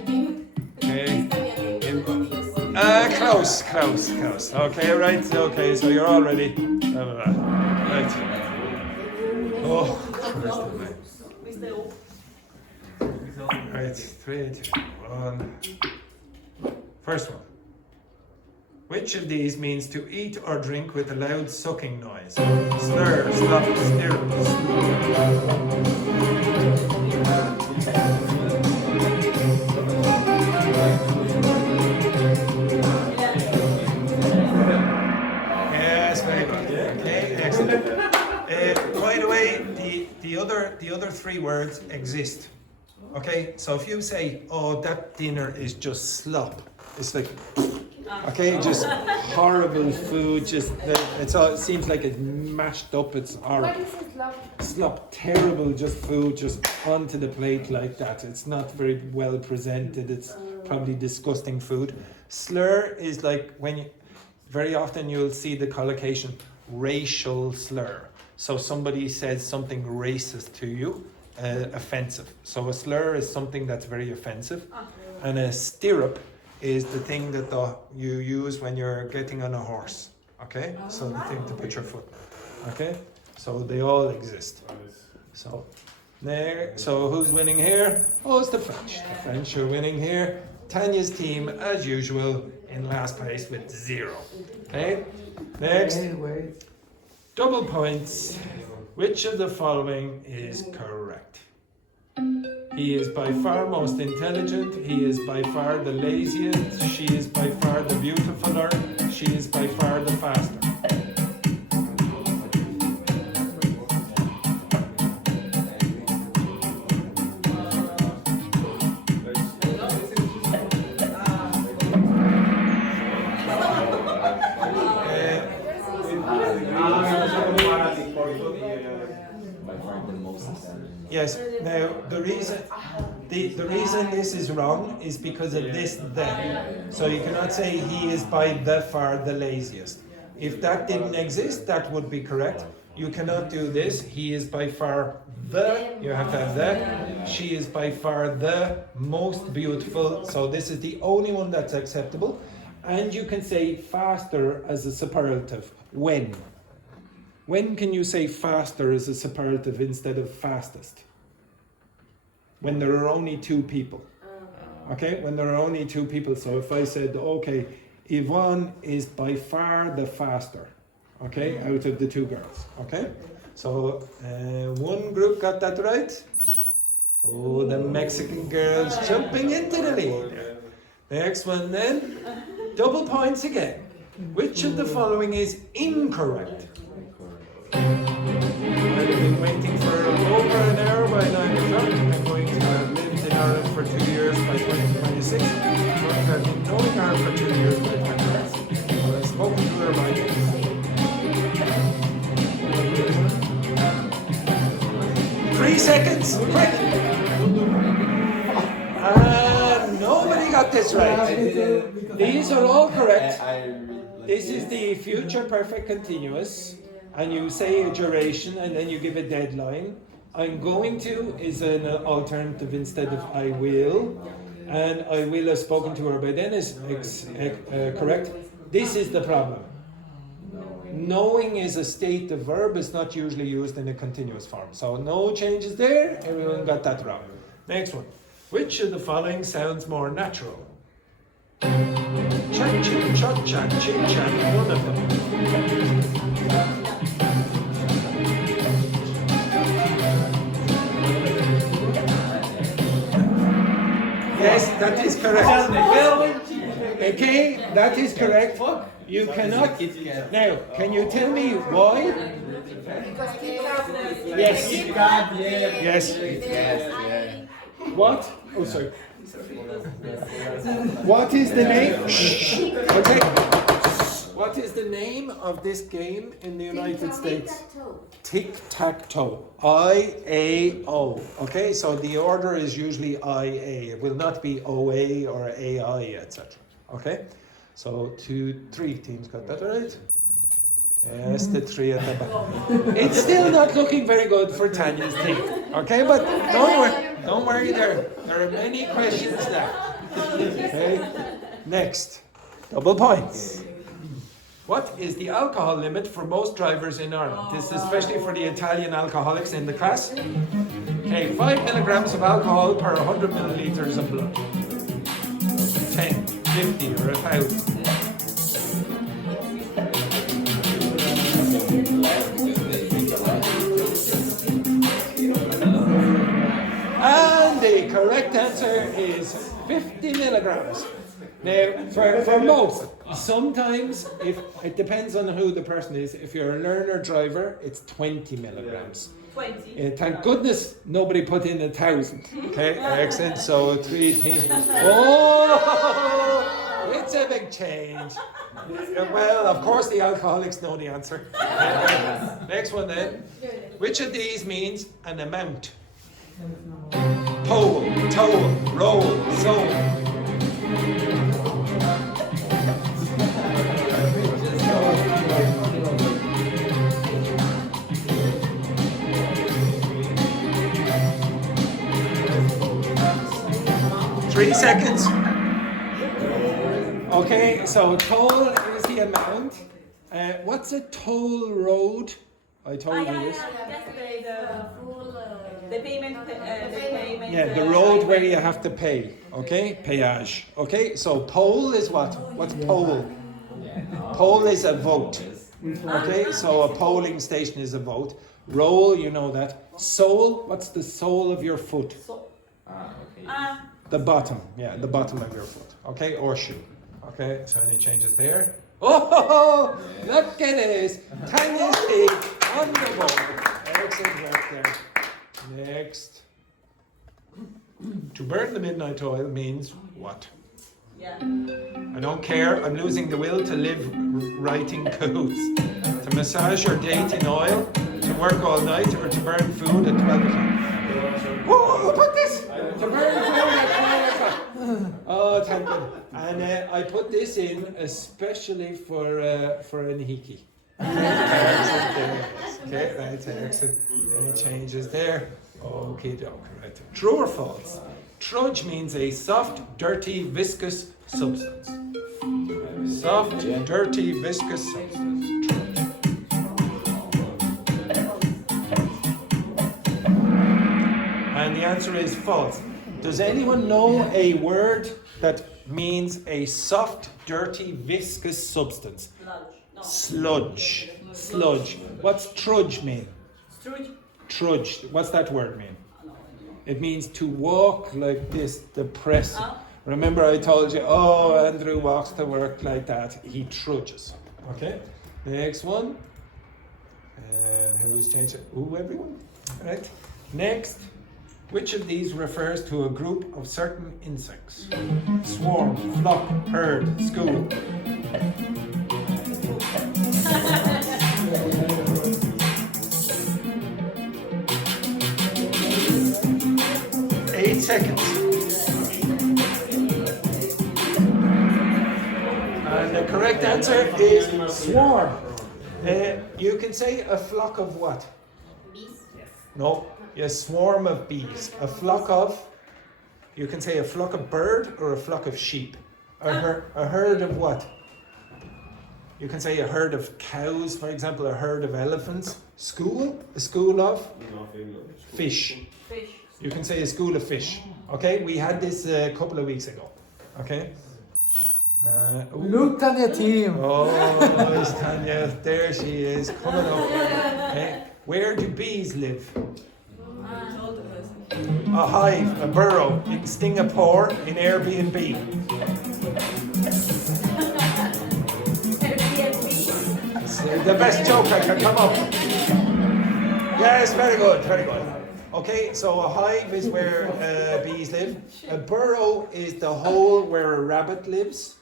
Close. Okay, right. Okay, so you're all ready. Right. Oh, Christ alive. Right, 3, 2, 1. First one. Which of these means to eat or drink with a loud sucking noise? Slur, slop, stirrup. Yes, very good. Okay, excellent. By the way, the other three words exist. Okay, so if you say, "Oh, that dinner is just slop," it's like, okay, just horrible food. Just it seems like it's mashed up. It's horrible. What is it, slop? Slop, terrible, just food, just onto the plate like that. It's not very well presented. It's probably disgusting food. Slur is like when you, very often you'll see the collocation racial slur. So somebody says something racist to you, offensive. So a slur is something that's very offensive, and a stirrup is the thing that you use when you're getting on a horse. Okay, so the thing to put your foot. Okay, so they all exist. So there. So who's winning here? Oh, it's the French. The French are winning here. Tanya's team, as usual, in last place with 0. Okay, next. Double points. Which of the following is correct? He is by far most intelligent. He is by far the laziest. She is by far the beautifuler. She is by far the faster. Yes. Now the reason this is wrong is because of this then. So you cannot say he is by the far the laziest. If that didn't exist, that would be correct. You cannot do this. He is by far the. You have to have that. She is by far the most beautiful. So this is the only one that's acceptable. And you can say faster as a superlative. When? When can you say faster as a superlative instead of fastest? When there are only 2 people. Okay, when there are only 2 people. So if I said, okay, Yvonne is by far the faster. Okay, out of the 2 girls. Okay, so one group got that right. Oh, the Mexican girls jumping into the lead. Next one then, double points again. Which of the following is incorrect? I've been waiting for over an hour by 9 o'clock. I'm going to have lived in Ireland for 2 years by 2026. I'm going to have been knowing her for 2 years by 2026. I've spoken to her by 3 seconds, quick! Nobody got this right. These are all correct. This is the future perfect continuous. And you say a duration and then you give a deadline. I'm going to is an alternative instead of I will. And I will have spoken to her by then is correct. This is the problem. Knowing is a state of verb. It's not usually used in a continuous form. So no changes there. Everyone got that wrong. Next one. Which of the following sounds more natural? Chat, chit, chat, chat, chit, chat. One of them. Yes, that is correct. Okay, that is correct. You cannot. Now, can you tell me why? Yes. Yes. What? Oh, sorry. What is the name? Okay. What is the name of this game in the United States? Tic-tac-toe. I-A-O. Okay, so the order is usually I-A. It will not be O-A or A-I, etc. Okay, so 2, 3 teams got that right. Yes, the 3 at the back. It's still not looking very good for Tanya's team. Okay, but don't worry there are many questions left. Okay, next, double points. What is the alcohol limit for most drivers in Ireland? This is especially for the Italian alcoholics in the class. Okay, 5 milligrams of alcohol per 100 milliliters of blood. 10, 50 or 1,000. And the correct answer is 50 milligrams. Now, for most, sometimes, if it depends on who the person is. If you're a learner driver, it's 20 milligrams. 20. Thank goodness nobody put in 1,000. Okay, excellent. So 3 things. Oh, it's a big change. Well, of course, the alcoholics know the answer. Next one then. Which of these means an amount? Pole, toll, roll, soul. Three seconds. Okay, so toll is the amount. What's a toll road? I told you this. The payment. Yeah, the road where you have to pay. Okay, péage. Okay, so poll is what? What's poll? Poll is a vote. Okay, so a polling station is a vote. Roll, you know that. Sole, what's the sole of your foot? The bottom, yeah, the bottom of your foot. Okay, or shoe. Okay, so any changes there? Oh, look at this. Tanya's teeth on the board. Excellent work there. Next. To burn the midnight oil means what? Yeah. I don't care. I'm losing the will to live writing Kahoots. To massage your date in oil, to work all night, or to burn food at 12 o'clock. Whoa, put this! To burn food at 12 o'clock. Oh, thank you. And I put this in especially for an hiki. Okay, right, excellent. Any changes there? Okay, doke, right. True or false? Trudge means a soft, dirty, viscous substance. Soft, dirty, viscous substance. Trudge. And the answer is false. Does anyone know a word that means a soft, dirty, viscous substance? Sludge. Sludge. What's trudge mean? Trudge. What's that word mean? It means to walk like this, depressing. Remember I told you, oh, Andrew walks to work like that. He trudges. Okay? Next one. And who's changed it? Ooh, everyone. All right. Next. Which of these refers to a group of certain insects? Swarm, flock, herd, school. 8 seconds. And the correct answer is swarm. You can say a flock of what? Bees. Yes. No. A swarm of bees. A flock of, you can say a flock of bird or a flock of sheep. A herd of what? You can say a herd of cows, for example, a herd of elephants. School? A school of? Fish. Fish. You can say a school of fish. Okay, we had this a couple of weeks ago. Okay? Look, Tanya team. Oh, it's Tanya. There she is, coming up. Okay. Where do bees live? A hive, a burrow in Singapore, in Airbnb. It's the best joke I can come up. Yes, very good, very good. Okay, so a hive is where bees live. A burrow is the hole where a rabbit lives.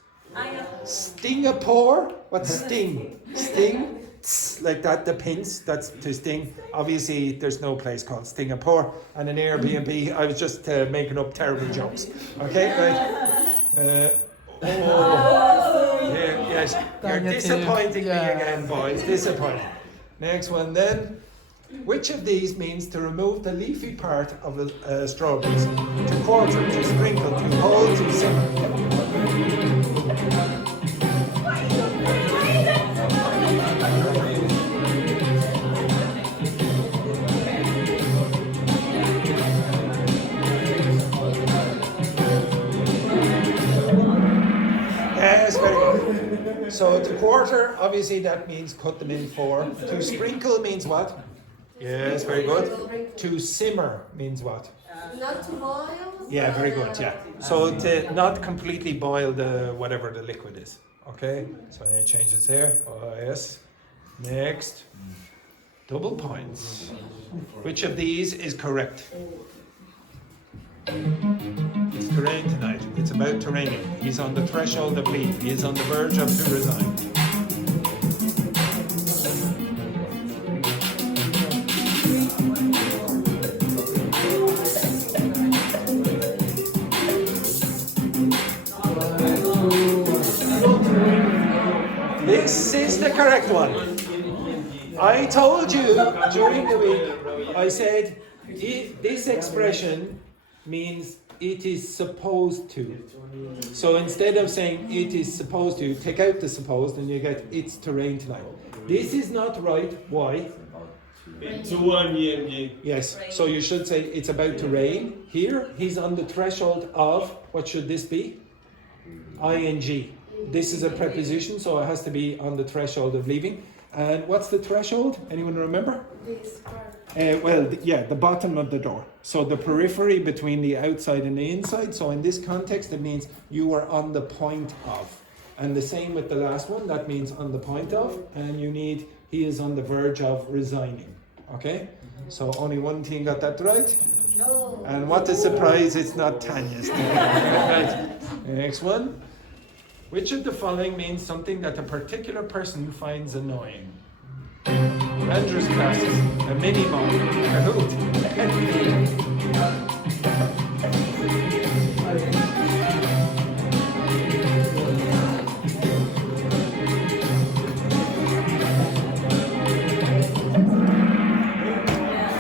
Singapore, what's sting? Sting? Like that, the pins, that's to sting. Obviously, there's no place called Singapore. And an Airbnb, I was just making up terrible jokes. Okay, right? Yes, you're disappointing me again, boys. Disappointing. Next one then. Which of these means to remove the leafy part of the strawberries? To quarter, to sprinkle, to hold, to simmer. Yes, very good. So So to quarter, obviously that means cut them in 4. To sprinkle means what? Yes, very good. To simmer means what? Not to boil? Yeah, very good, yeah. So to not completely boil the whatever the liquid is. Okay? So any changes there? Oh, yes. Next. Double points. Which of these is correct? It's to rain tonight. It's about to rain. He's on the threshold of leave. He is on the verge of to resign. This is the correct one. I told you during the week, I said, this expression means it is supposed to. So instead of saying it is supposed to, take out the supposed and you get it's to rain tonight. This is not right. Why? Yes, so you should say it's about to rain. Here, he's on the threshold of, what should this be? ing. This is a preposition, so it has to be on the threshold of leaving. And what's the threshold? Anyone remember? This part. The bottom of the door. So the periphery between the outside and the inside. So in this context, it means you are on the point of. And the same with the last one, that means on the point of. And he is on the verge of resigning. Okay? So only one team got that right. No. And what a surprise, it's not Tanya's team. Right. Next one. Which of the following means something that a particular person finds annoying? Andrew's classes, a mini-mod, Kahoot, a pet peeve.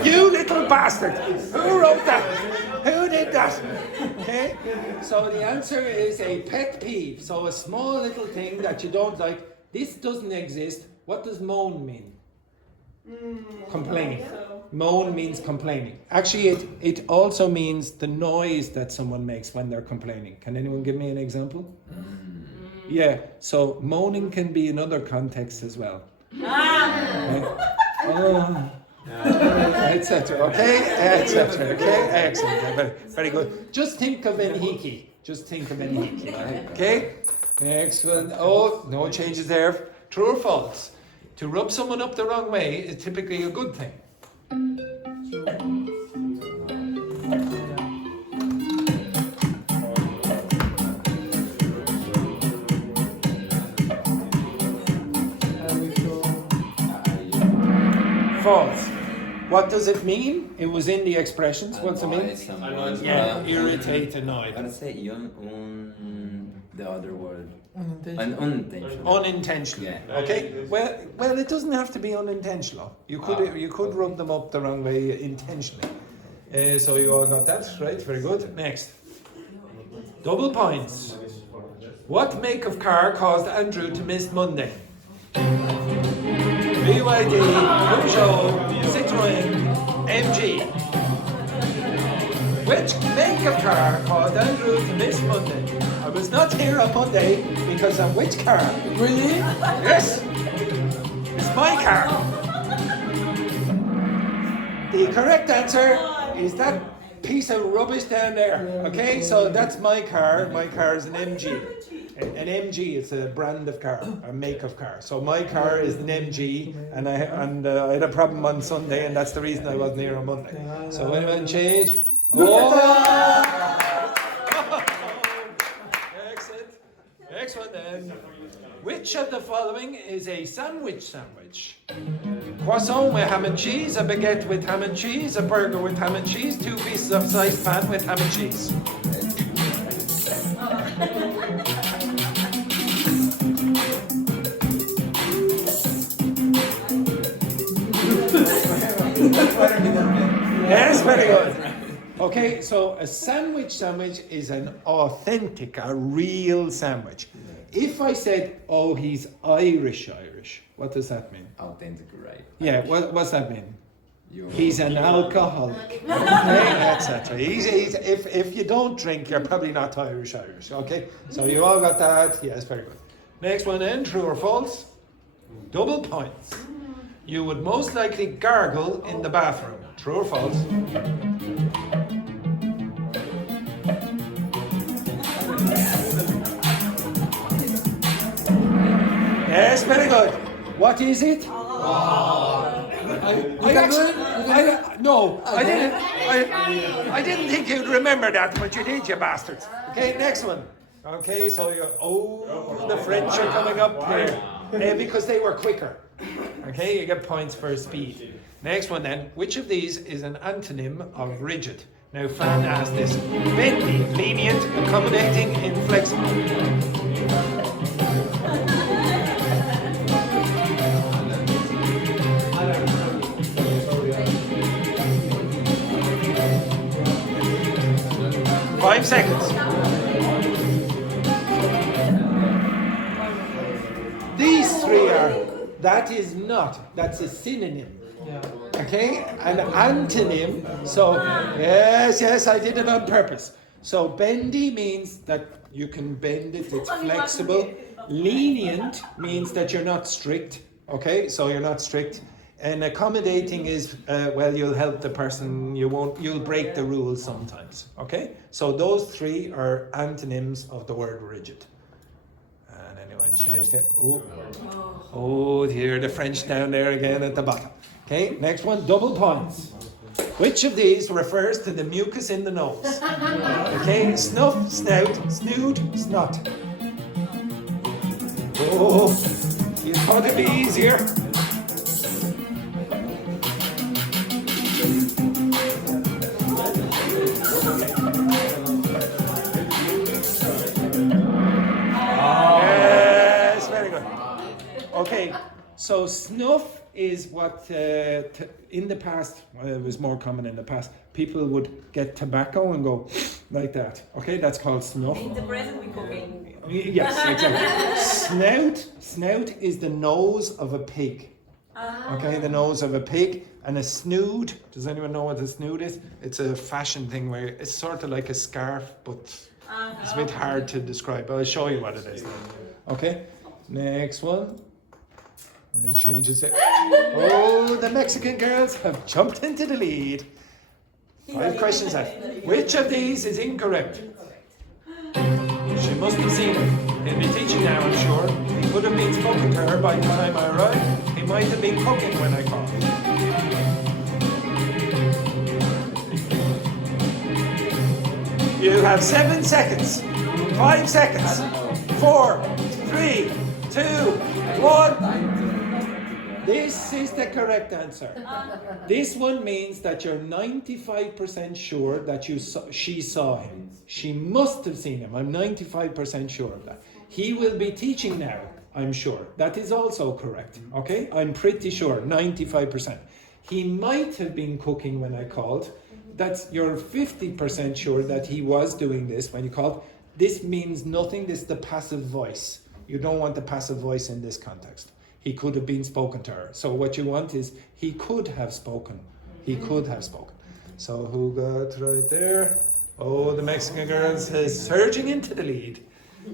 You little bastard! Who wrote that? Who did that? Okay? So the answer is a pet peeve. So a small little thing that you don't like. This doesn't exist. What does moan mean? Complaining. Moan means complaining. Actually, it also means the noise that someone makes when they're complaining. Can anyone give me an example? Yeah, so moaning can be in other contexts as well. Okay? Etc. Okay? Etc. Okay? Excellent. Very good. Just think of Enhiki. Okay? Next one. Oh, no changes there. True or false? To rub someone up the wrong way is typically a good thing. False. What does it mean? It was in the expressions. What's it mean? Yeah, irritate, annoyed. I'd say the other word. Unintentional. Unintentional. Yeah. Okay. Well, it doesn't have to be unintentional. You could rub them up the wrong way intentionally. So you all got that right? Very good. Next. Double points. What make of car caused Andrew to miss Monday? BYD, Peugeot, Citroën, MG. Which make of car caused Andrew to miss Monday? I was not here on Monday because of which car? Really? Yes. It's my car. The correct answer is that piece of rubbish down there. Okay, so that's my car. My car is an MG. An MG is a brand of car, a make of car. So my car is an MG, and I had a problem on Sunday, and that's the reason I wasn't here on Monday. So anyone change? Oh! Excellent. Next one then. Which of the following is a sandwich? Croissant with ham and cheese, a baguette with ham and cheese, a burger with ham and cheese, 2 pieces of sliced pan with ham and cheese. Yes, very good. Okay, so a sandwich is an authentic, a real sandwich. If I said, oh, he's Irish, what does that mean? Authentic, right? Yeah, what's that mean? He's an alcoholic. Okay, etc. If you don't drink, you're probably not Irish. Okay, so you all got that. Yes, very good. Next one then, true or false? Double points. You would most likely gargle in the bathroom. True or false? Yes, very good. What is it? I didn't think you'd remember that, but you did, you bastards. Okay, next one. Okay, so the French are coming up here because they were quicker. Okay, you get points for speed. Next one then. Which of these is an antonym of rigid? Now, Fran asked this. Bendy, lenient, accommodating, inflexible. 5 seconds. These three are, that's a synonym. Okay, an antonym. So, yes, I did it on purpose. So, bendy means that you can bend it, it's flexible. Lenient means that you're not strict. Okay, so you're not strict. And accommodating is, you'll help the person, you'll break the rules sometimes. Okay, so those three are antonyms of the word rigid. And anyone changed it? Oh, here the French down there again at the bottom. Okay, next one, double points. Which of these refers to the mucus in the nose? Okay, snuff, snout, snoot, snot. Oh, you thought it'd be easier. Yes, very good. Okay, so snuff is what in the past, it was more common in the past, people would get tobacco and go like that. Okay, that's called snuff. In the present we cocaine. Yes, exactly. Snout is the nose of a pig. Okay, the nose of a pig. And a snood, does anyone know what a snood is? It's a fashion thing where it's sort of like a scarf, but it's a bit hard to describe. I'll show you what it is. Okay, next one. And it changes it. Oh, the Mexican girls have jumped into the lead. 5 questions left. Which of these is incorrect? She must have seen him. He'll be teaching now, I'm sure. He could have been spoken to her by the time I arrived. He might have been cooking when I called. You have 7 seconds. 5 seconds. 4, 3, 2, 1. This is the correct answer. This one means that you're 95% sure that she saw him. She must have seen him. I'm 95% sure of that. He will be teaching now, I'm sure. That is also correct. Okay? I'm pretty sure, 95%. He might have been cooking when I called. You're 50% sure that he was doing this when you called. This means nothing. This is the passive voice. You don't want the passive voice in this context. He could have been spoken to her. So what you want is he could have spoken. He could have spoken. So who got right there? Oh, the Mexican girls is surging into the lead.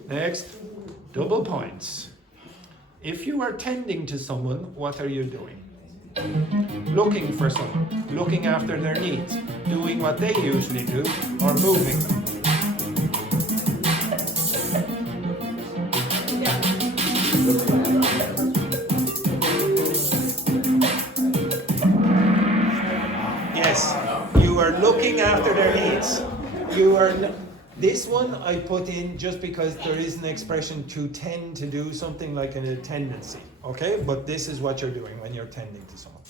Next, double points. If you are tending to someone, what are you doing? Looking for someone, looking after their needs, doing what they usually do, or moving them. Yes, you are looking after their needs. You are. This one I put in just because there is an expression to tend to do something like a tendency. Okay, but this is what you're doing when you're tending to someone.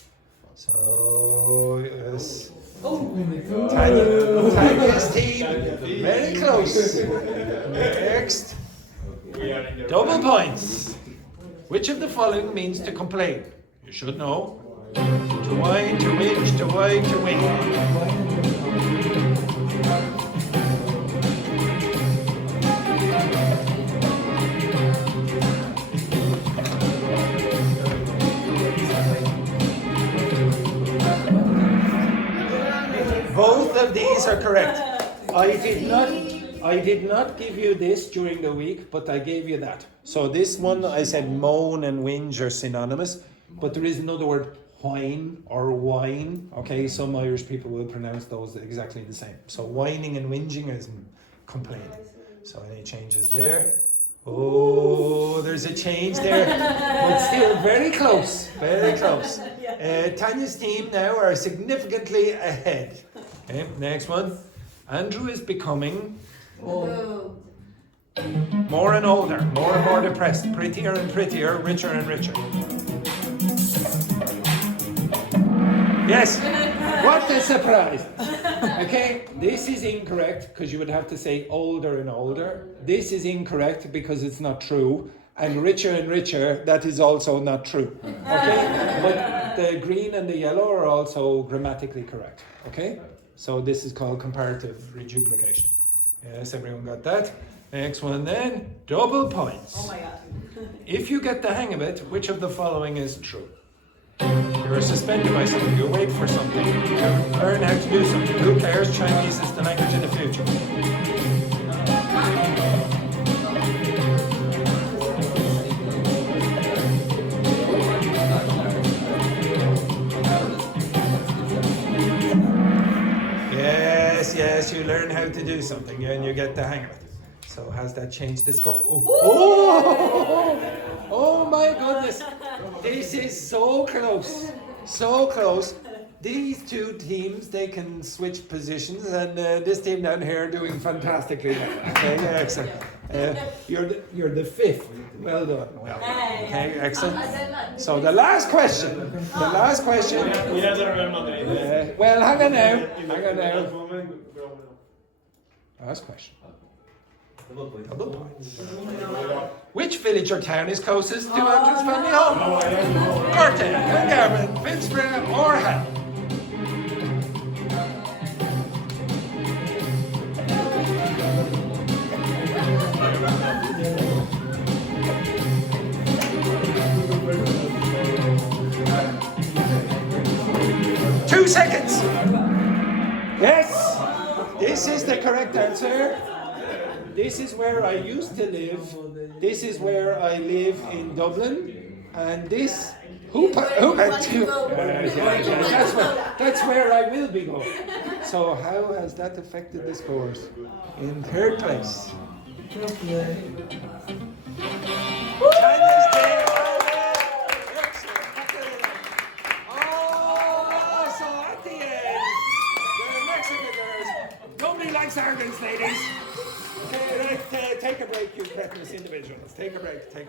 So yes. Tanya's team, very close. Next, double points. Which of the following means to complain? You should know. To whine, to whinge, to whine, to whinge. Both of these are correct. I did not I did not give you this during the week, but I gave you that. So this one, I said moan and whinge are synonymous, but there is another word, whine or whine. Okay, some Irish people will pronounce those exactly the same. So whining and whinging is complaining. So any changes there? Oh, there's a change there, but still very close, very close. Tanya's team now are significantly ahead. Okay, next one. Andrew is becoming more and older, more and more depressed, prettier and prettier, richer and richer. Yes, what a surprise. Okay, this is incorrect because you would have to say older and older. This is incorrect because it's not true. And richer, that is also not true. Okay, but the green and the yellow are also grammatically correct. Okay, so this is called comparative reduplication. Yes, everyone got that? Next one then, double points. Oh my god. If you get the hang of it, which of the following is true? You're suspended by something, you wait for something, you learn how to do something. Who cares? Chinese is the language of the future. Yes, you learn how to do something and you get the hang of it. So has that changed the scope? Oh my goodness. This is so close. So close. These two teams, they can switch positions, and this team down here are doing fantastically well. Okay, excellent. You're the fifth. Well done. Well done. Okay, excellent. So the last question. Well, hang on now. Last question. Double points. Which village or town is closest to Andrew's family home? Curtin, Dungarvan, Finsbury, or Hull? Two seconds. Yes, this is the correct answer. This is where I used to live. This is where I live in Dublin. And this, that's where I will be going. So how has that affected the scores? In third place. Tanya's team. Oh, so at the end, the Mexican girls, nobody likes arrogance, ladies. Okay, take a break, you cretinous individuals. Take a break. That's